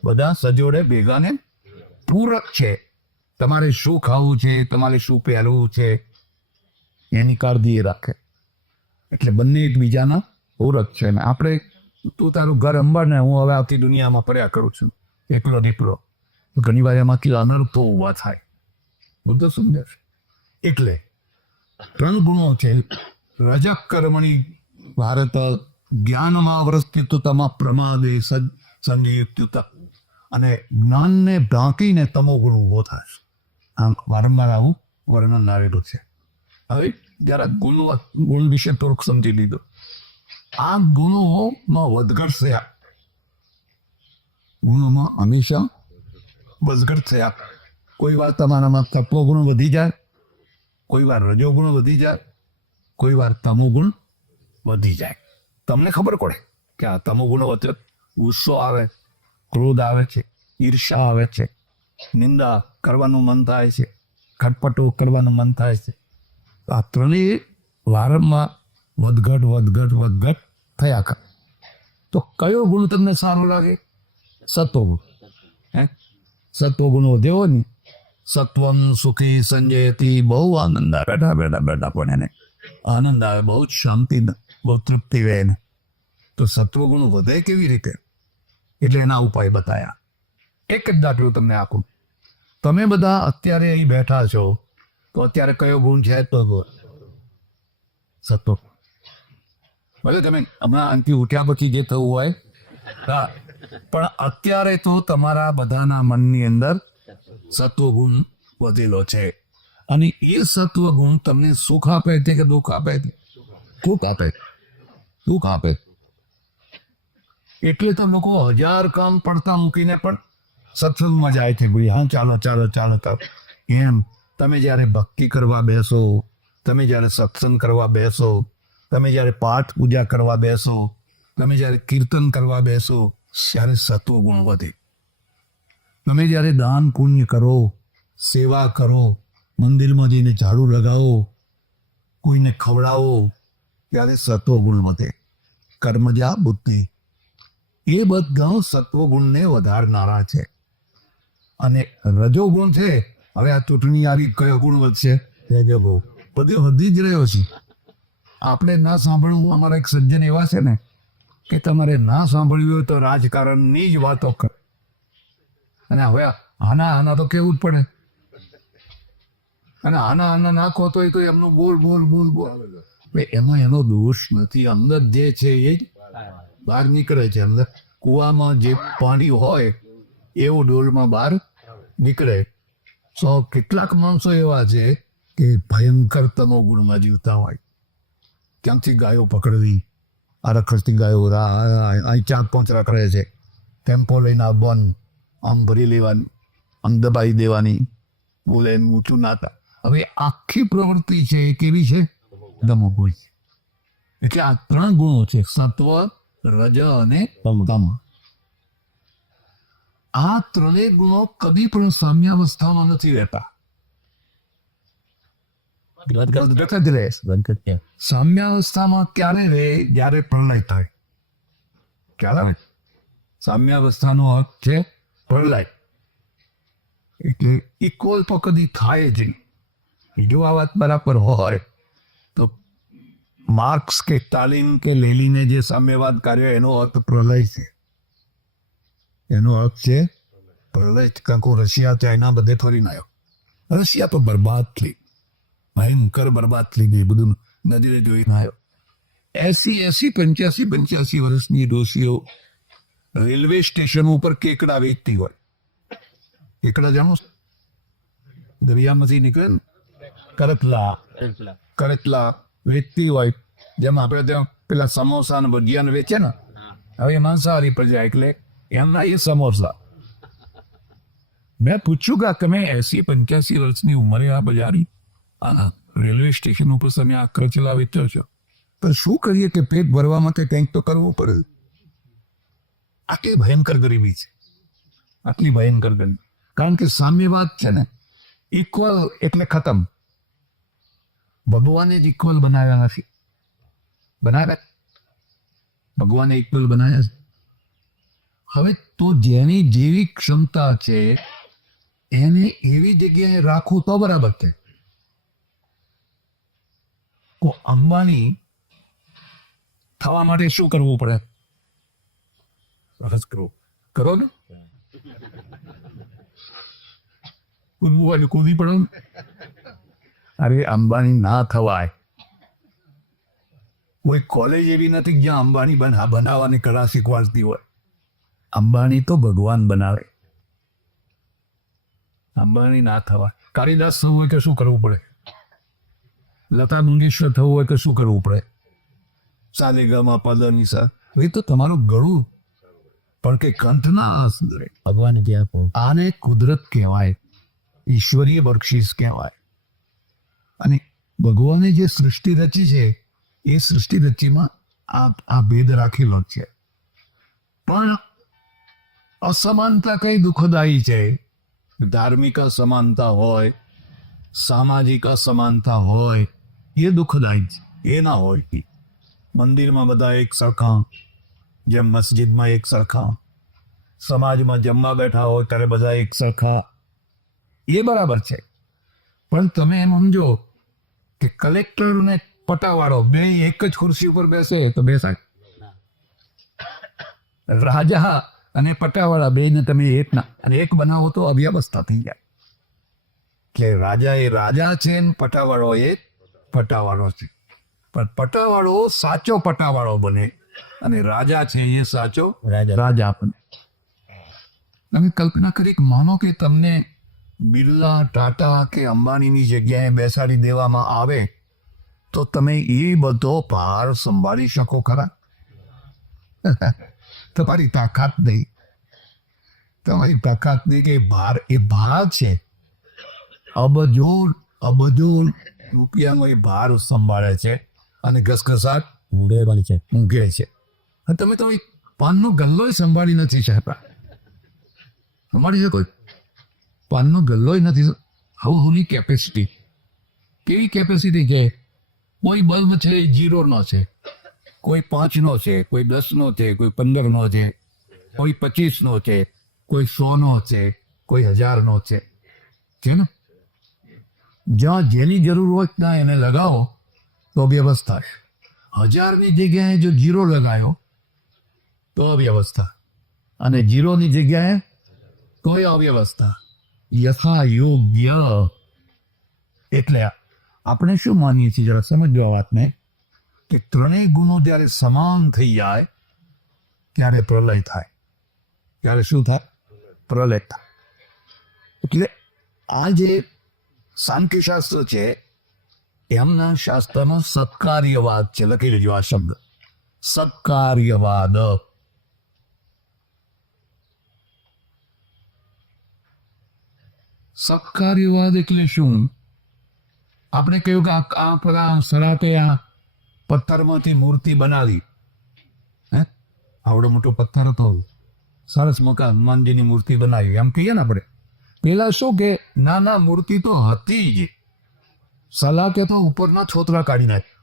બધા સજોડે ભેગાને પૂરક છે. તમારે શું ખાવું છે, તમારે શું પહેરવું છે, એની કાળજી એ રાખે. એટલે બંને એકબીજાના પૂરક છે. ને આપણે, તું તારું ઘર અંબાડ ને હું હવે આવતી દુનિયામાં ફર્યા કરું છું એકલો દીકરો, ઘણી વાર એમાંથી અનર્થો ઉભા થાય. બધું સમજે છે. એટલે 3 ગુણો છે. રજક કર્મણી ભારત જ્ઞાનમાં વૃત્તિત્વમાં પ્રમાદે સંયુક્ત, અને જ્ઞાનને ઢાંકીને તમો ગુણ ઉભો થાય. આમ વારંવાર આવું વર્ણન આવેલું છે. હવે જરા ગુણ વિશે થોડુંક સમજી લીધું. આ ગુણોમાં વધઘટ થયા, ગુણોમાં હંમેશા વધઘટ થયા. કોઈ વાર તમારામાં તત્વ ગુણ વધી જાય, કોઈ વાર રજોગુણ વધી જાય, કોઈ વાર તમોગુણ વધી જાય. તમને ખબર પડે કે આ તમોગુણ વચ્ચે ગુસ્સો આવે, ક્રોધ આવે છે, ઈર્ષા આવે છે, નિંદા કરવાનું મન થાય છે, ખટપટો કરવાનું મન થાય છે. આ ત્રણેય વારંવાર વધઘટ થયા કરે. તો કયો ગુણ તમને સારો લાગે? સત્વગુણ. સત્વગુણ વધ્યો ને, સત્વમ સુખી સંજયતી, બહુ આનંદ આવે, બેઠા પણ એને આનંદ આવે, બહુ જ શાંતિ, બહુ તૃપ્તિ રહે એને. તો સત્વગુણ વધે કેવી રીતે? એટલે એના ઉપાય બતાયા. એક જ દાખલો તમને આપું. તમે બધા અત્યારે અહીં બેઠા છો તો અત્યારે કયો ગુણ છે? તો સત્વ. ભલે તમે હમણાં અંતિ ઉઠ્યા પછી જે થવું હોય, હા, પણ અત્યારે તો તમારા બધાના મનની અંદર સત્વગુણ વધેલો છે. અને એ સત્વગુણ તમને સુખ આપે છે કે દુઃખ આપે છે? સુખ આપે. એટલે તો લોકો 1000 કામ પડતા મૂકીને પણ સત્સંગમાં જાય છે. ભાઈ હા, ચાલો. એમ તમે જ્યારે ભક્તિ કરવા બેસો, તમે જ્યારે સત્સંગ કરવા બેસો, તમે જ્યારે પાઠ પૂજા કરવા બેસો, તમે જ્યારે કીર્તન કરવા બેસો, ત્યારે સત્વગુણ વધે. તમે જ્યારે દાન પુણ્ય કરો, સેવા કરો, મંદિરમાં જઈને ઝાડુ લગાવો, કોઈને ખવડાવો, ત્યારે સત્વગુણ વધે. કર્મજા બુદ્ધિ, એ બધા સત્વગુણને વધારનારા છે. અને રજોગુણ છે, હવે આ ચૂંટણી આવી, કયો ગુણ વધશે? રજોગુણ. બધે વધી જ રહ્યો છે. આપણે ના સાંભળવું, અમારા એક સજ્જન એવા છે ને કે તમારે ના સાંભળ્યું હોય તો રાજકારણની જ વાતો કરે. અને હવે આના તો કેવું જ પડે. અને આના નાખો તો એમનું બોલ. એમાં એનો દોષ નથી. અંદર જે છે એ જ બહાર નીકળે છે. અંદર કૂવામાં જે પાણી હોય એવું ડોલમાં બહાર નીકળે. કેટલાક માણસો એવા છે કે ભયંકર તમોગુણમાં જીવતા હોય. ત્યાંથી ગાયો પકડવી, આ રખડતી ગાયો અહીં 4-5 રખડે છે, ટેમ્પો લઈને આવવાનું, આમ ભરી લેવાની, આમ દબાઈ દેવાની, બોલે ઊંચું નાતા. હવે આખી પ્રવૃત્તિ છે એ કેવી છે? તમોગુણ. એટલે આ 3 ગુણો છે, સત્વ, રજ અને તમ. આ 3 ગુણો કદી પણ સામ્યાવસ્થામાં નથી રહેતા. સામ્યાવસ્થામાં ક્યારે રહે? જ્યારે પ્રલય થાય. ક્યારે? સામ્યાવસ્થાનો અર્થ છે પ્રલય. એટલે ઇક્વલ તો કદી થાય જ નહીં. જો આ વાત બરાબર હોય તો માર્ક્સ કે સ્ટાલિન કે લેનીને જે સામ્યવાદ કાર્ય એનો અર્થ પ્રલય છે. એનો અર્થ છે પ્રલય. કાંકો રશિયા ચાઇના બધે ફરીને આવ્યો. રશિયા તો બરબાદ થઈ, ભયંકર બરબાદ થઈ ગઈ, બધું નદીને જોઈને આવ્યો. 85 વર્ષની ડોશીઓ રેલવે સ્ટેશન ઉપર કેકડા વેચતી હોય. કેકડા જાણો? દરિયામાંથી નીકળે ને, કરટલા વેચતી હોય. જેમ આપણે ત્યાં પેલા સમોસા ને ભજીયા વેચે ને, હવે માંસાહારી પર જાય એટલે એમના એ સમોસા. મેં પૂછ્યું કે તમે 80-85 વર્ષની ઉંમરે આ બજારી રેલવે સ્ટેશન ઉપર તમે આ કરચલા વેચો છો, પણ શું કરીએ કે પેટ ભરવા માટે કંઈક તો કરવું પડે. આટલી ભયંકર ગરીબી છે, આટલી ભયંકર ગરીબી. કારણ કે સામ્યવાદ છે ને, ઇક્વલ એટલે ખતમ. ભગવાને જ ઇક્વલ બનાવ્યા નથી. બનાવ્યા? ભગવાને ઇક્વલ બનાવ્યા છે. હવે તો જેની જેવી ક્ષમતા છે એને એવી જગ્યાએ રાખવું તો બરાબર છે. તો અંબાણી થવા માટે શું કરવું પડે? સરસ કરો ને, કૂદવું પડે. અરે અંબાણી ના થવાય. કોઈ કોલેજ એવી નથી જ્યાં અંબાણી બનાવવાની કળા શીખવાડતી હોય. અંબાણી તો ભગવાન બનાવે. અંબાણી ના થવાય. કાલિદાસ થવું હોય કે શું કરવું પડે? લતા મંગેશકર થવું હોય કે શું કરવું પડે? સારેગામા પદની સા. એ તો તમારું ગળું પણ કે કંઠ ના સુધરે. ભગવાન જે આપો. આને કુદરત કહેવાય, ઈશ્વરીય બક્ષિસ કહેવાય. અને ભગવાને જે સૃષ્ટિ રચી છે એ સૃષ્ટિ રચીમાં આ ભેદ રાખેલો છે. પણ અસમાનતા કઈ દુઃખદાયી છે. ધાર્મિક અસમાનતા હોય, સામાજિક અસમાનતા હોય, એ દુઃખદાયી છે. એ ના હોય. મંદિરમાં બધા એક સરખા, જેમ મસ્જિદમાં એક સરખા, સમાજમાં જમવા બેઠા હોય ત્યારે બધા એક સરખા, એ બરાબર છે. પણ તમે એમ સમજો કે કલેક્ટર ને પટાવાળો બે એક જ ખુરશી ઉપર બેસે તો બેસાય. રાજા અને પટાવાળા બે ને તમે એક બનાવો તો અવ્યવસ્થા થઈ જાય. કે રાજા એ રાજા છે ને પટાવાળો એ પટાવાળો છે. પણ પટાવાળો સાચો પટાવાળો બને અને રાજા છે એ સાચો રાજા બને. તમે કલ્પના કરી, માનો કે તમને બિરલા, ટાટા કે અંબાણીની જગ્યાએ બેસાડી દેવામાં આવે તો તમે એ બધો ભાર સંભાળી શકો ખરા? તમારી તાકાત નહીં. તમારી તાકાત નહીં કે ભાર, એ ભાર છે. અબજો રૂપિયાનો એ ભાર સંભાળે છે અને ઘસઘસાટ ઊંઘે છે. અને તમે પાનનો ગલ્લો સંભાળી નથી શકતા. સંભાળી શકો? પાનનો ગલ્લો નથી. હવની કેપેસિટી કેવી કેપેસિટી છે? કોઈ બલ્બ છે 0 છે, કોઈ 5 છે, કોઈ 10 છે, કોઈ 15 છે, કોઈ 25 છે, કોઈ 100 છે, કોઈ 1000 છે. છે ને? જ્યાં જેની જરૂર હોય ત્યાં એને લગાવો તો વ્યવસ્થા. 1000ની જગ્યાએ જો 0 લગાયો તો અવ્યવસ્થા, અને 0ની જગ્યાએ કોઈ અવ્યવસ્થા. યથા યોગ્ય. એટલે આપણે શું માનીએ છીએ, જરા સમજો આ વાતને, કે 3 ગુણો જ્યારે સમાન થઈ જાય ત્યારે પ્રલય થાય. ત્યારે શું થાય? પ્રલય થાય. એટલે આ જે સાંખ્યશાસ્ત્ર છે એમના શાસ્ત્રનો સત્કાર્યવાદ છે. લખી લેજો આ શબ્દ, સત્કાર્યવાદ. સત્કાર્યવાદ એટલે શું? આપણે કહ્યું કે આ પેલા સરાકે આ પથ્થરમાંથી મૂર્તિ બનાવી, હે, આવડો મોટો પથ્થર હતો, સરસ મકા હનુમાનજીની મૂર્તિ બનાવી, એમ કહીએ ને આપણે. પેલા શું કે ના મૂર્તિ તો હતી જ, સલાકે તો ઉપરના છોતરા કાઢી નાખી.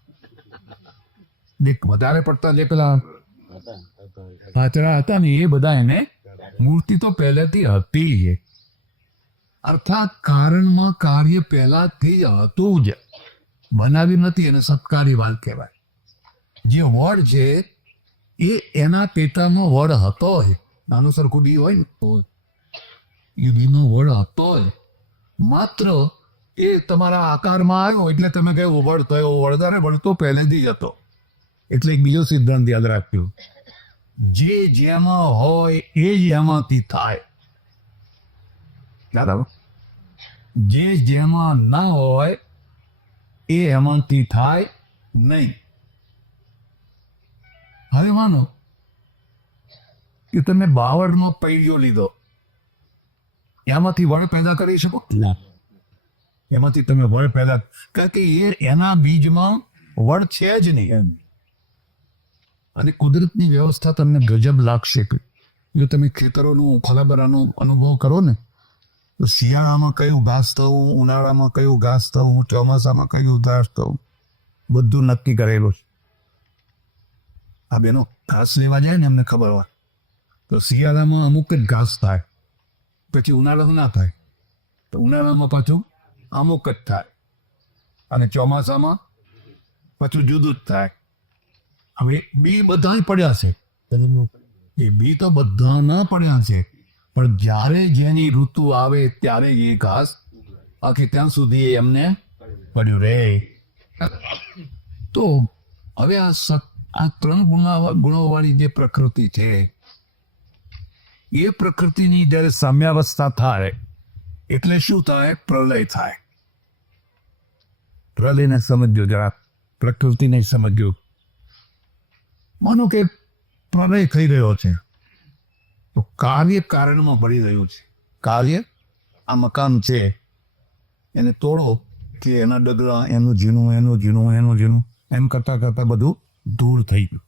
વધારે પડતા જે પેલા પાતળા હતા ને એ બધા એને મૂર્તિ તો પહેલેથી હતી જ. અર્થાત કારણમાં કાર્ય પહેલાથી જ હતું જ, બનાવી નથી. એને સત્કાર્યવાદ કહેવાય. જે વડ છે એ એના પેટાનો વડ હતો જ. નાનું સરખું બી હોય ને એ બીનો વડ હતો જ, માત્ર એ તમારા આકારમાં આવ્યો એટલે તમે કહ્યું વડ થયો. વડદારે વડ તો પહેલેથી જ હતો. એટલે એક બીજો સિદ્ધાંત યાદ રાખ્યો, જે જેમાં હોય એ જ એમાંથી થાય. બરાબર? જે જેમાં ના હોય એ એમાંથી થાય નહીં. હવે માનો કે તમે બાવળનો પૈડિયો લીધો, એમાંથી વડ પેદા કરી શકો? એમાંથી તમે વડ પેદા, કારણ કે એના બીજમાં વડ છે જ નહીં એમ. અને કુદરતની વ્યવસ્થા તમને ગજબ લાગશે. જો તમે ખેતરોનું ખલાબરાનો અનુભવ કરો ને, તો શિયાળામાં કયું ઘાસ થવું, ઉનાળામાં કયું ઘાસ થવું, ચોમાસામાં કયું ઘાસ થવું, બધું નક્કી કરેલું છે. આ બેનો ઘાસ લેવા જાય ને એમને ખબર હોય તો શિયાળામાં અમુક જ ઘાસ થાય, પછી ઉનાળામાં ના થાય, તો ઉનાળામાં પાછું અમુક જ થાય, અને ચોમાસામાં પાછું જુદું જ થાય. હવે બી બધા પડ્યા છે, એ બી તો બધા ના પડ્યા છે, પણ જ્યારે જેની ઋતુ આવે ત્યારે એ ઘાસ આખી ત્યાં સુધી એમને પડ્યું રહે. તો હવે આ ત્રણ ગુણોવાળી જે પ્રકૃતિ છે, એ પ્રકૃતિની જ્યારે સામ્યાવસ્થા થાય એટલે શું થાય? પ્રલય થાય. પ્રલયને સમજજો જરા, પ્રકૃતિને સમજજો. માનો કે પ્રલય થઈ રહ્યો છે, તો કાર્ય કારણમાં ભળી રહ્યું છે. કાર્ય, આ મકાન છે, એને તોડો કે એના ડગરા, એનું ઝીણું એમ કરતા બધું ધૂળ થઈ ગયું.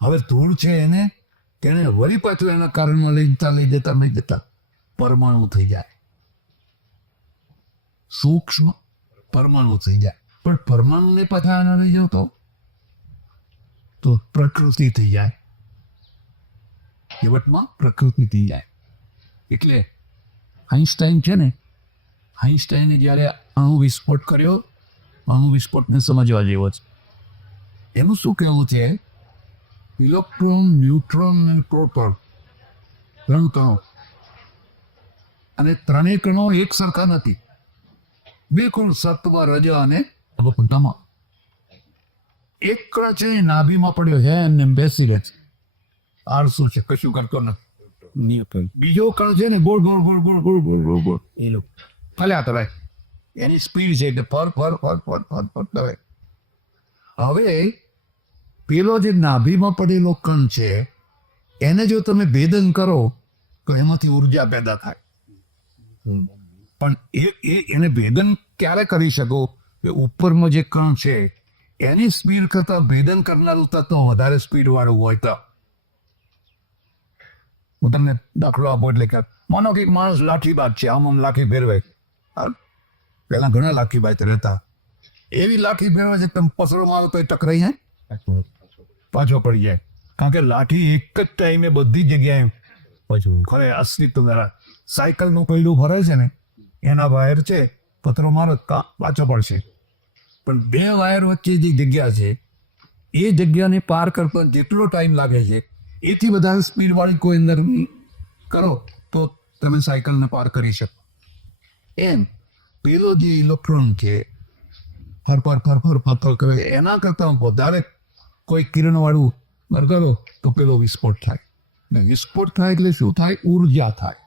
હવે ધૂળ છે એને વળી પાછું એના કારણમાં લઈ જતા પરમાણુ થઈ જાય, સૂક્ષ્મ પરમાણુ થઈ જાય. પણ પરમાણુને પાછા એના લઈ જાવ તો પ્રકૃતિ થઈ જાય. છેવટમાં પ્રકૃતિ થઈ જાય. એટલે આઈન્સ્ટાઈન છે ને, આઈન્સ્ટાઈને જ્યારે અણુ વિસ્ફોટ કર્યો, અણુ વિસ્ફોટને સમજવા જેવો છે. એનું શું કહેવું છે? ઇલેક્ટ્રોન, ન્યુટ્રોન અને પ્રોટોન, 3 કણો, અને 3 કણો એક સરખા નથી. બિલકુલ સત્વ, રજ અને તમો. એક કણ છે એ નાભીમાં પડ્યો છે અને બેસી રહે છે, આર શું છે, કશું કરતો નથી. બીજો કણ છે ને ગોળ એ લોકો ફલ્યા તો એની સ્પીડ છે એટલે ફર. હવે પેલો જે નાભીમાં પડેલો કણ છે એને જો તમે ભેદન કરો તો એમાંથી ઉર્જા પેદા થાય. પણ એને ભેદન ક્યારે કરી શકો? કે ઉપરનો જે કણ છે એની સ્પીડ કરતા ભેદન કરનારું તત્વ વધારે સ્પીડ વાળું હોય તો. હું તમને દાખલો આપો. એટલે કે માનો કે માણસ લાઠીબાજ છે, આમ લાઠી ફેરવે. પેલા ઘણા લાઠીબાજ રહેતા, એવી લાઠી ફેરવે છે તમે પસરો મારો તો ટકરાઈ જાય, પાછો પડી જાય. કારણ કે લાઠી એક જ ટાઈમે બધી જગ્યાએ ખરે અસ્તિત્વ ધરાવે. સાયકલનું પૈડું ફરે છે ને, એના વાયર છે, પથરો મારો પાછો પડશે. પણ 2 વાયર વચ્ચે જે જગ્યા છે એ જગ્યાને પાર કરતા જેટલો ટાઈમ લાગે છે એથી વધારે સ્પીડ વાળી કોઈ અંદર કરો તો તમે સાયકલને પાર કરી શકો. એમ પેલો જે ઇલેક્ટ્રોન છે ફર કરે, એના કરતા વધારે કોઈ કિરણ વાળું કરો તો પેલો વિસ્ફોટ થાય. વિસ્ફોટ થાય એટલે શું થાય? ઉર્જા થાય.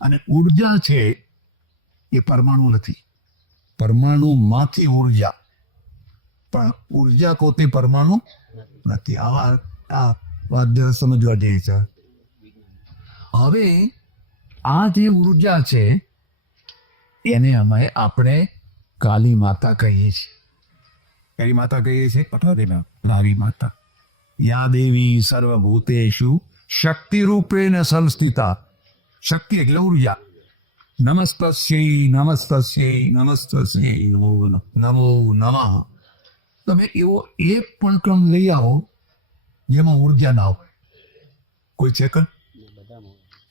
અને ઉર્જા છે એ પરમાણુ નથી. પરમાણુમાંથી ઉર્જા, પણ ઉર્જા પોતે પરમાણુ નથી. આ વાત સમજવા જેવી છે. હવે આ જે ઉર્જા છે એને આપણે કાલી માતા કહીએ છીએ. કઈ માતા કહીએ છીએ? કાળી માતા. યા દેવી સર્વભૂતેષુ શક્તિ રૂપેણ સંસ્થિતા. શક્તિ એટલે ઉર્જા. નમસ્તસ્યૈ નમસ્તસ્યૈ નમસ્તસ્યૈ નમો નમઃ. તમે એવો એક પણ ક્રમ લઈ આવો જેમાં ઉર્જા ના હોય. કોઈ છે કે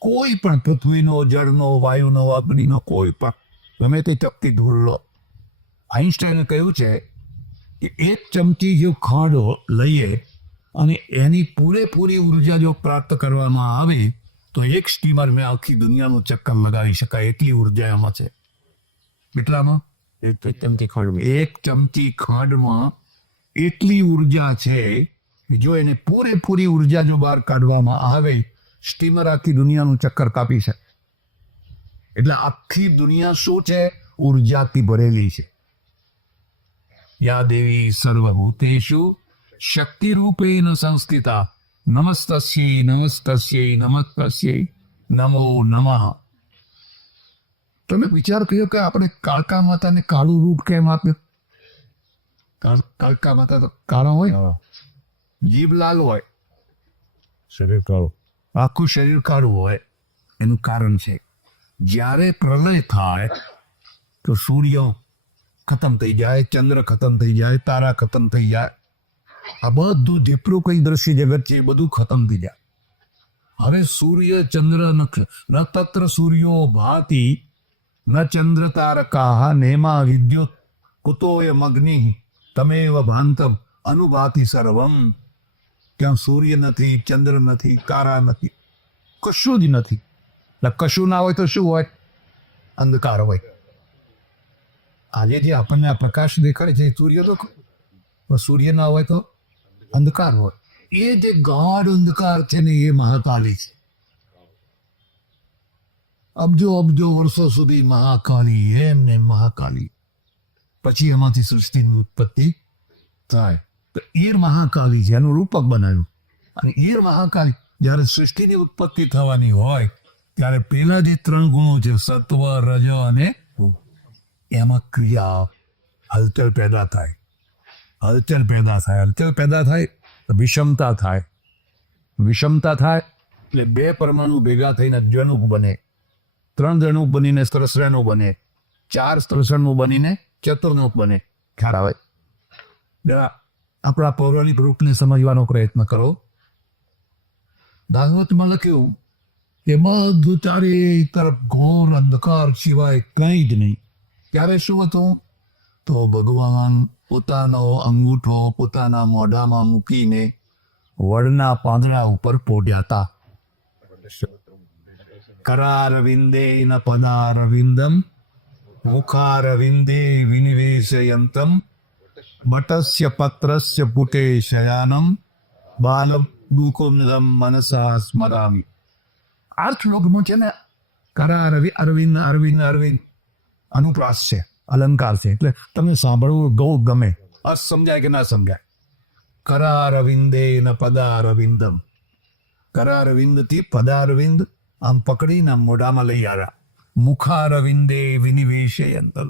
કોઈ પણ પૃથ્વીનો, જળનો, વાયુનો, અગ્નિનો, કોઈ પણ ગમે તે ચપટી ધૂળ લો. આઈન્સ્ટાઈને કહ્યું છે કે એક ચમચી જો ખાંડ લઈએ અને એની પૂરેપૂરી ઉર્જા જો પ્રાપ્ત કરવામાં આવે તો એક સ્ટીમર મેં આખી દુનિયાનું ચક્કર લગાવી શકાય એટલી ઉર્જા એમાં છે. કેટલામાં? એક ચમચી ખાંડમાં એટલી ઉર્જા છે કે જો એને પૂરેપૂરી ઉર્જા જો બહાર કાઢવામાં આવે, સ્ટીમર આખી દુનિયાનું ચક્કર કાપી શકે. એટલે આખી દુનિયા શું છે? ઉર્જાથી ભરેલી છે. યા દેવી સર્વભૂતેષુ શક્તિ રૂપેણ સંસ્થિતા. નમસ્તસ્યૈ નમસ્તસ્યૈ નમસ્તસ્યૈ નમો નમઃ. તમે વિચાર કર્યો કે આપણે કાળકા માતાને કાળું રૂપ કેમ આપ્યું? કાળકા માતા તો કાળા હોય, જીભ લાલ હોય, શરીર કાળું, આખું શરીર કાળું હોય. એનું કારણ છે જ્યારે પ્રલય થાય તો સૂર્ય ખતમ થઈ જાય, ચંદ્ર ખતમ થઈ જાય, તારા ખતમ થઈ જાય. આ બધું જેટલું કઈ દ્રશ્ય જગત છે એ બધું ખતમ થઈ જાય. હવે સૂર્ય ચંદ્ર નક્ષત્ર સૂર્યો ભાતિ ન ચંદ્ર તારકાહ નેમા વિદ્યુત કુતોય મગ્નિ તમેવ ભાંતમ અનુભાતિ સર્વમ. ત્યાં સૂર્ય નથી, ચંદ્ર નથી, તારા નથી, કશું જ નથી. એટલે કશું ના હોય તો શું હોય? અંધકાર હોય. આજે જે આપણને આ પ્રકાશ દેખાય છે સૂર્ય તો સૂર્ય ના હોય તો અંધકાર હોય. એ જે ગાઢ અંધકાર છે ને એ મહાકાલી છે. અબજો અબજો વર્ષો સુધી મહાકાલી, એમને મહાકાલી. પછી એમાંથી સૃષ્ટિની ઉત્પત્તિ થાય. તો એ મહાકાલી છે, એનું રૂપક બનાવ્યું. અને એ મહાકાલી જ્યારે સૃષ્ટિની ઉત્પત્તિ થવાની હોય ત્યારે પેલા જે 3 ગુણો છે સત્વ, રજ અને એમાં ક્રિયા, હલચલ પેદા થાય. હલચલ પેદા થાય તો વિષમતા થાય. વિષમતા થાય એટલે 2 પરમાણુ ભેગા થઈને દ્વૈણુક બને, 3 દ્વૈણુક બનીને સ્ત્રસરેણુ બને, 4 સ્ત્રસરેણુ બનીને ચતુર્ણુક બને. ખ્યાલ આવે? આપણા પૌરાણિક રૂપને સમજવાનો પ્રયત્ન કરો. ભાગવતમાં લખ્યું કે બધું ચારે તરફ ઘોર અંધકાર સિવાય કંઈ જ નહીં. ત્યારે શું હતું? તો ભગવાન પોતાનો અંગૂઠો પોતાના મોઢામાં મૂકીને વડના પાંદડા ઉપર પોઢ્યા હતા. કરારવિંદે ન પદારવિંદમ મુખારવિંદે વિનિવેશયંતમ બટસ્ય પત્રસ્ય પુટે શયાનમ બાલમ મુકુંદમ મનસા સ્મરામિ. આ શ્લોકમાં છે ને અરવિંદ અરવિંદ અરવિંદ અનુપ્રાસ છે, અલંકાર છે. એટલે તમને સાંભળવું બહુ ગમે. આ સમજાય કે ના સમજાય? કરારવિંદે ન પદારવિંદમ. કરારવિંદથી પદારવિંદ આમ પકડીને મોઢામાં લઈ આવ્યા. મુખારવિંદે વિનિવેશયંતમ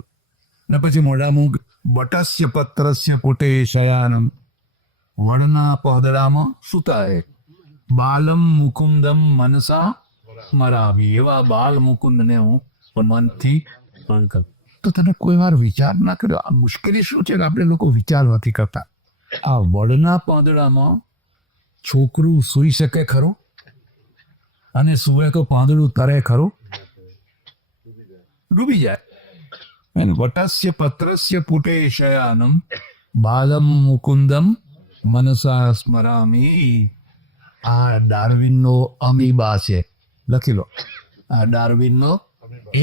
ને પછી મોઢામાં બટસ્ય પત્રસ્ય પુટે શયાનમ. વડના પાંદડામાં સુતાય. બાલમ મુકુંદમ મનસા સ્મરામિ. એવા બાલ મુકુંદને હું મનથી સ્મરણ કરું. તો તને કોઈ વાર વિચાર ના કર્યો? આ મુશ્કેલી શું છે કે આપણે લોકો વિચાર નથી કરતા. આ વડના પાંદડામાં છોકરું સૂઈ શકે ખરું? અને સૂવે તો પાંદડું તરે ખરું? ડૂબી જાય. વટસ્ય પત્રસ્ય પુટે શયાનમ બાલમ મુકુંદમ મનસા સ્મરામિ. આ ડાર્વિનનો અમીબા છે, લખી લો. આ ડાર્વિનનો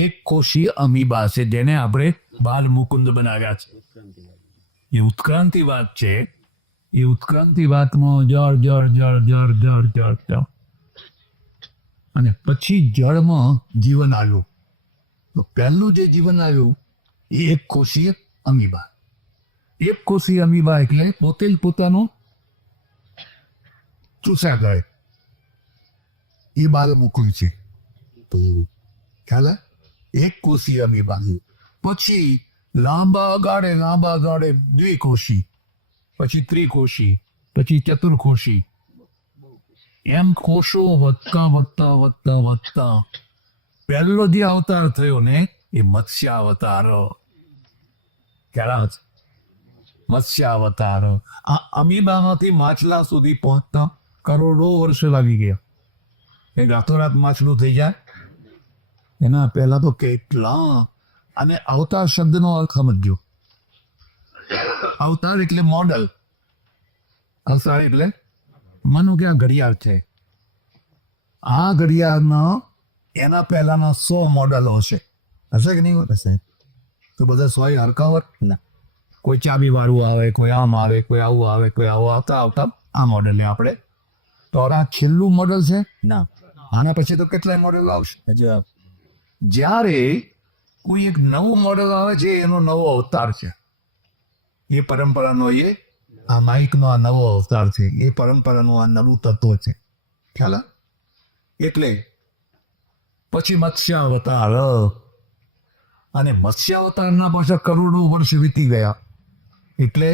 એક કોષીય અમીબા છે જેને આપણે બાલ મુકુંદ બનાવ્યા છે. એ ઉત્ક્રાંતિવાદ છે. એ ઉત્ક્રાંતિવાદમાં જળ જળ જળ જળ જળ જળ જળ અને પછી જળમાં જીવન આવ્યું. તો પહેલું જે જીવન આવ્યું એ એક કોષીય અમીબા. એક કોષીય અમીબા એટલે પોતે જ પોતાનું ચૂસા કરે એ બહાર મોકલ્યું છે. ખ્યાલ આવે? એક કોષીય અમીબા. પછી લાંબા ગાળે દ્વિકોષી, પછી ત્રિકોષી, પછી ચતુર્કોષી, એમ કોષો વધતા પહેલો જે અવતાર થયો ને એ મત્સ્ય અવતાર. ખ્યાલ? મત્સ્ય અવતાર. આ અમીબામાંથી માછલા સુધી પહોંચતા કરોડો વર્ષ લાગી ગયા. એ રાતોરાત માછલું થઈ જાય એના પહેલા તો કેટલા. અને અવતાર શબ્દનો અર્થ સમજો. અવતાર એટલે મોડલ. અવતાર એટલે માનો કે આ ઘડિયાળ છે. આ ઘડિયાળના એના પહેલાના 100 મોડલો હશે કે નહીં હશે? તો બધા 100 હરકાવર ના. કોઈ ચાબી વાળું આવે, કોઈ આમ આવે, કોઈ આવું આવે, કોઈ આવું આવતા આ મોડલ આપણે તો આ છેલ્લું મોડલ છે ના. આના પછી તો કેટલાય મોડલ આવશે. જ્યારે કોઈ એક નવું મોડલ આવે છે એનો નવો અવતાર છે. એ પરંપરાનો આ માઇકનો આ નવો અવતાર છે. એ પરંપરાનું આ નવું તત્વ છે. ખ્યાલ? એટલે પછી મત્સ્ય અવતાર. અને મત્સ્ય અવતારના પાછા કરોડો વર્ષ વીતી ગયા એટલે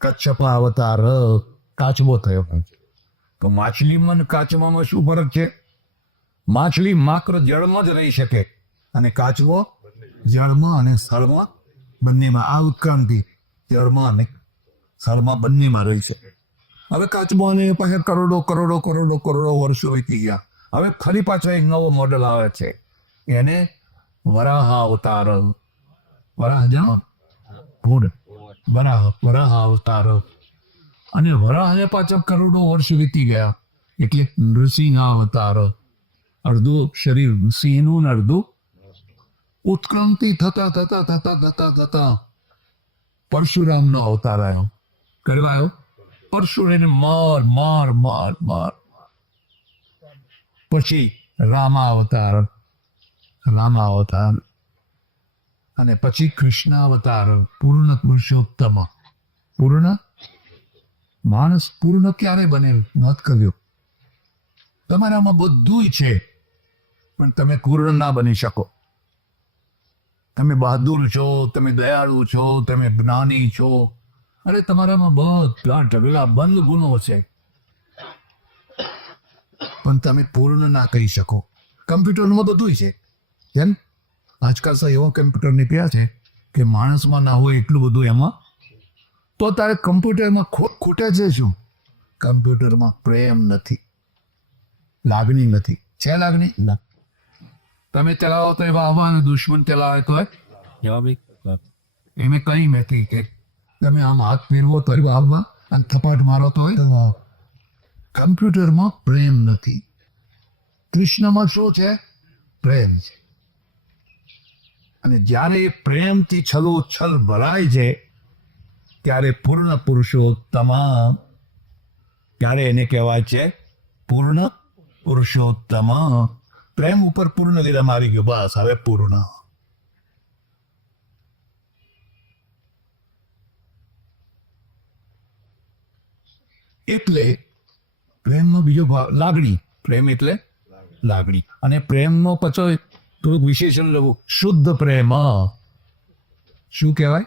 કચ્છપા અવતાર, કાચબો થયો. તો માછલીમાં કાચબામાં શું ફરક છે? માછલી માત્ર જળમાં જ રહી શકે અને કાચબો જળમાં અને સ્થળમાં બંનેમાં. આ ઉત્ક્રાંતિ જળમાં અને સ્થળમાં બંનેમાં રહી શકે. હવે કાચબોને પાછા કરોડો વર્ષો વીતી ગયા. હવે ફરી પાછો એક નવો મોડલ આવે છે. એને વરાહ અવતાર. વરાહ જાણો? વરાહ અવતાર. અને વરાહને પાછા કરોડો વર્ષ વીતી ગયા એટલે નૃસિંહ અવતાર. અડધું શરીર સિંહનું ને અડધું. ઉત્ક્રાંતિ થતા પરશુરામનો અવતાર આવ્યો. કરવા આવ્યો? પરશુરામને માર. પછી રામા અવતાર. અને પછી કૃષ્ણ અવતાર. પૂર્ણ પુરુષોત્તમ. પૂર્ણ માણસ પૂર્ણ ક્યારે બને? નોંધ કર્યો. તમારામાં બધું છે પણ તમે પૂર્ણ ના બની શકો. તમે બહાદુર છો, તમે દયાળુ છો, તમે જ્ઞાની છો. અરે તમારામાં બધા ઢગલા બંધ ગુણો છે પણ તમે પૂર્ણ ના કહી શકો. કમ્પ્યુટરમાં બધું છે. કેમ? આજકાલ તો એવો કમ્પ્યુટર નીકળ્યા છે કે માણસમાં ના હોય એટલું બધું એમાં. તો તારે કમ્પ્યુટરમાં ખૂટે છે શું? કમ્પ્યુટરમાં પ્રેમ નથી, લાગણી નથી. છે લાગણી? ના. તમે ચલાવો તો એવા આવવાનું, દુશ્મન ચલાવે તો એમે કઈ નથી કે તમે આમ હાથ ફેરવો તો આવવા અને થપાટ મારો તો કમ્પ્યુટરમાં પ્રેમ નથી. કૃષ્ણમાં શું છે? પ્રેમ છે. અને જ્યારે એ પ્રેમથી છલોછલ ભરાય છે ત્યારે પૂર્ણ પુરુષોત્તમ. ત્યારે એને કહેવાય છે પૂર્ણ પુરુષોત્તમ. પ્રેમ ઉપર પૂર્ણ લીધા મારી ગયો. બસ હવે પૂર્ણ. એટલે પ્રેમનો બીજો ભાવ લાગણી. પ્રેમ એટલે લાગણી. અને પ્રેમનો પછી થોડુંક વિશેષણ લેવું. શુદ્ધ પ્રેમ. શું કહેવાય?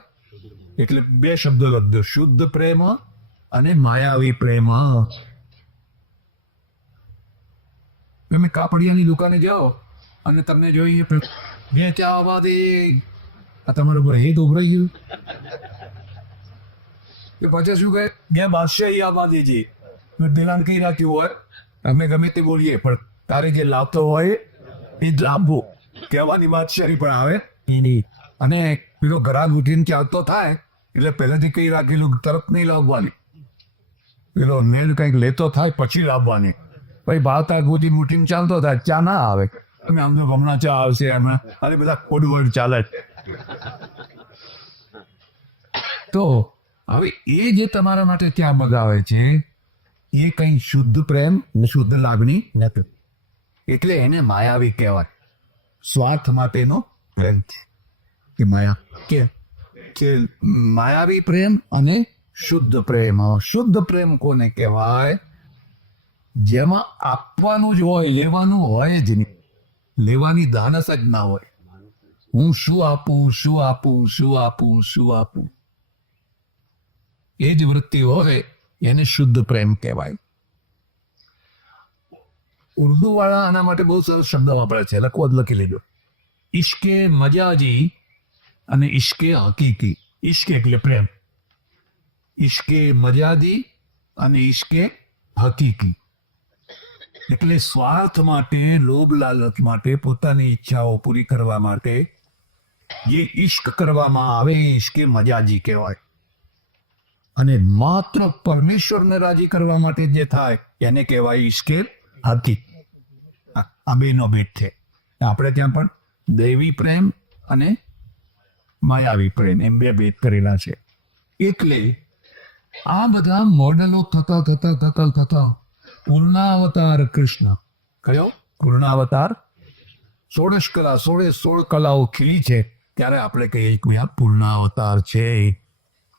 એટલે 2 શબ્દો લખજો. શુદ્ધ પ્રેમ અને માયાવી પ્રેમ. તમે કાપડિયાની દુકાને જાઓ અને તમને જોઈએ બે ચા આવવા દે. આ તમારું પર હેત ઉભરાઈ ગયું કે પછી શું કહે? 2 બાદશાહી આવવા દેજે. દિલાન કઈ રાખ્યું હોય અમે ગમે તે બોલીએ પણ તારે જે લાવતો હોય એ જ લાવવો. કહેવાની બાદશાહી પણ આવે. અને પેલો ઘરાક ઉઠીને ચાલતો થાય એટલે પહેલાથી કઈ રાખેલું તરત નહીં લાવવાની. પેલો નેલ કંઈક લેતો થાય પછી લાવવાની. ભાઈ ભાવતા ગોતી મુઠીને ચાલતો થાય, ચા ના આવે. તમે આમ તો હમણાં ચા આવશે એમાં. અરે બધા કોડ વર્ડ ચાલે. તો હવે એ જે તમારા માટે ચા મગાવે છે એ કંઈ શુદ્ધ પ્રેમ, શુદ્ધ લાગણી નથી. એટલે એને માયાવી કહેવાય. સ્વાર્થ માટેનો પ્રેમ છે કે માયા કે માયાવી પ્રેમ અને શુદ્ધ પ્રેમ. શુદ્ધ પ્રેમ કોને કહેવાય? જેમાં આપવાનું જ હોય, લેવાનું હોય જ નહીં. લેવાની ધાનસ જ ના હોય. હું શું આપું, શું આપું, શું આપું, શું આપું, એ જ વૃત્તિ હોય એને શુદ્ધ પ્રેમ કહેવાય. ઉર્દુ વાળા આના માટે બહુ સરસ શબ્દ વાપરે છે, લખો જ લખી લેજો. ઇશ્કે મજાજી અને ઇશ્કે હકીકી. ઇશ્ક એટલે પ્રેમ, ઇશ્કે મજાજી અને ઇશ્કે હકીકી એટલે સ્વાર્થ માટે, લોભ લાલચ માટે, પોતાની ઈચ્છાઓ પૂરી કરવા માટે જે ઇશ્ક કરવામાં આવે એ ઇશ્કે મજાજી કહેવાય. અને માત્ર પરમેશ્વરને રાજી કરવા માટે જે થાય એને કહેવાય ઇશ્કે હકીકી. આ બેનો ભેદ છે. આપણે ત્યાં પણ દૈવી પ્રેમ અને માયાવી પ્રેમ એમ બે ભેદ કરેલા છે. એટલે આ બધા મોડેલો થતા પૂર્ણાવતાર કૃષ્ણ કયો? પૂર્ણાવતાર. 16 કલા, 16 કલાઓ ખીલી છે ત્યારે આપણે કહીએ કે આ પૂર્ણાવતાર છે.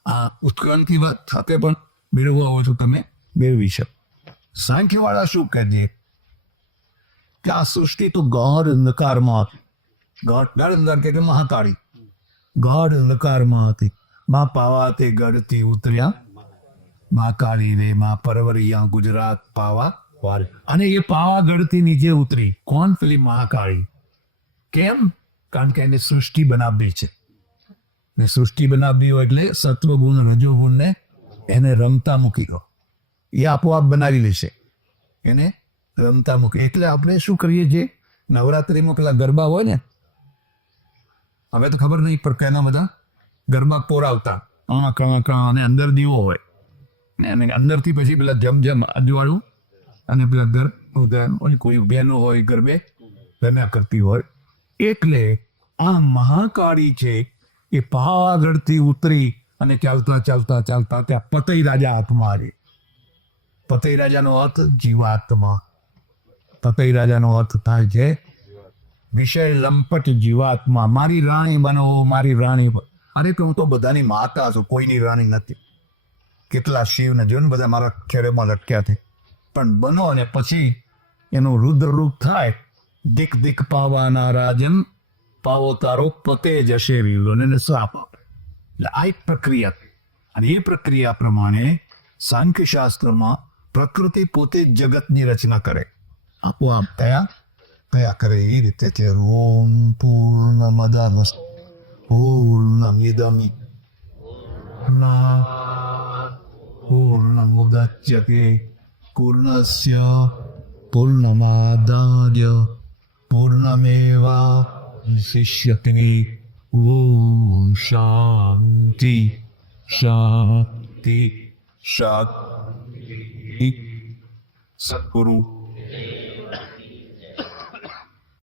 આ ઉત્ક્રાંતિ વાત સાથે પણ મેળવવા હોય તો તમે મેળવી શકો. સાંખ્યવાળા શું કહે છે કે આ સૃષ્ટિ તો ગાઢ અંધકારમાં હતી. ગાઢ અંધકાર કે મહાકાળી ગાઢ અંધકારમાં હતી. માં પાવા તે ગઢથી ઉતર્યા, માં કાળી રે માં પરવરિયા ગુજરાત પાવા વાળ. અને એ પાવાગઢથી નીચે ઉતરી. કોણ? પેલી મહાકાળી. કેમ? કારણ કે એને સૃષ્ટિ બનાવી છે. ને સૃષ્ટિ બનાવી હોય એટલે સત્વગુણ રજોગુણ ને એને રમતા મૂકી દો, એ આપોઆપ બનાવી લેશે. એને રમતા મૂકી. એટલે આપણે શું કરીએ છીએ નવરાત્રિમાં પેલા ગરબા હોય ને, હવે તો ખબર નહીં પણ કેના બધા ગરબા પોરાવતા અને અંદર દીવો હોય અને અંદરથી પછી પેલા જમ અજવાળું અને પેલા ગર કોઈ બહેનો હોય ગરબે રમ્યા કરતી હોય. એટલે આ મહાકાળી છે એ પાવાગઢથી ઉતરી અને ચાલતા ત્યાં પતઈ રાજા હાથમાં આવે. પતઈ રાજાનો અર્થ જીવાત્મા. પતઈ રાજાનો અર્થ થાય છે વિષય લંપટ જીવાત્મા. મારી રાણી બનો, મારી રાણી. અરે કે હું તો બધાની માતા છું, કોઈની રાણી નથી. કેટલા શિવને જો ને બધા મારા ખેરેમાં લટક્યા છે, પણ બનો અને પછી એનું રુદ્ર રૂપ થાય. દિક દિક પાવાના રાજન પાવો તારો પતે જશે રીલો ને શ્રાપ. એટલે આ એક પ્રક્રિયા. અને એ પ્રક્રિયા પ્રમાણે સાંખ્ય શાસ્ત્રમાં પ્રકૃતિ પોતે જ જગતની રચના કરે, આપોઆપ તયા કરે. એ રીતે છે ઓમ પૂર્ણમદ પૂર્ણમિદમ પૂર્ણમુદચ્યતે પૂર્ણસ્ય પૂર્ણમાદાય પૂર્ણમેવાવશિષ્યતે. ઓમ શાંતિ શાંતિ શાંતિ. સદ્ગુરુ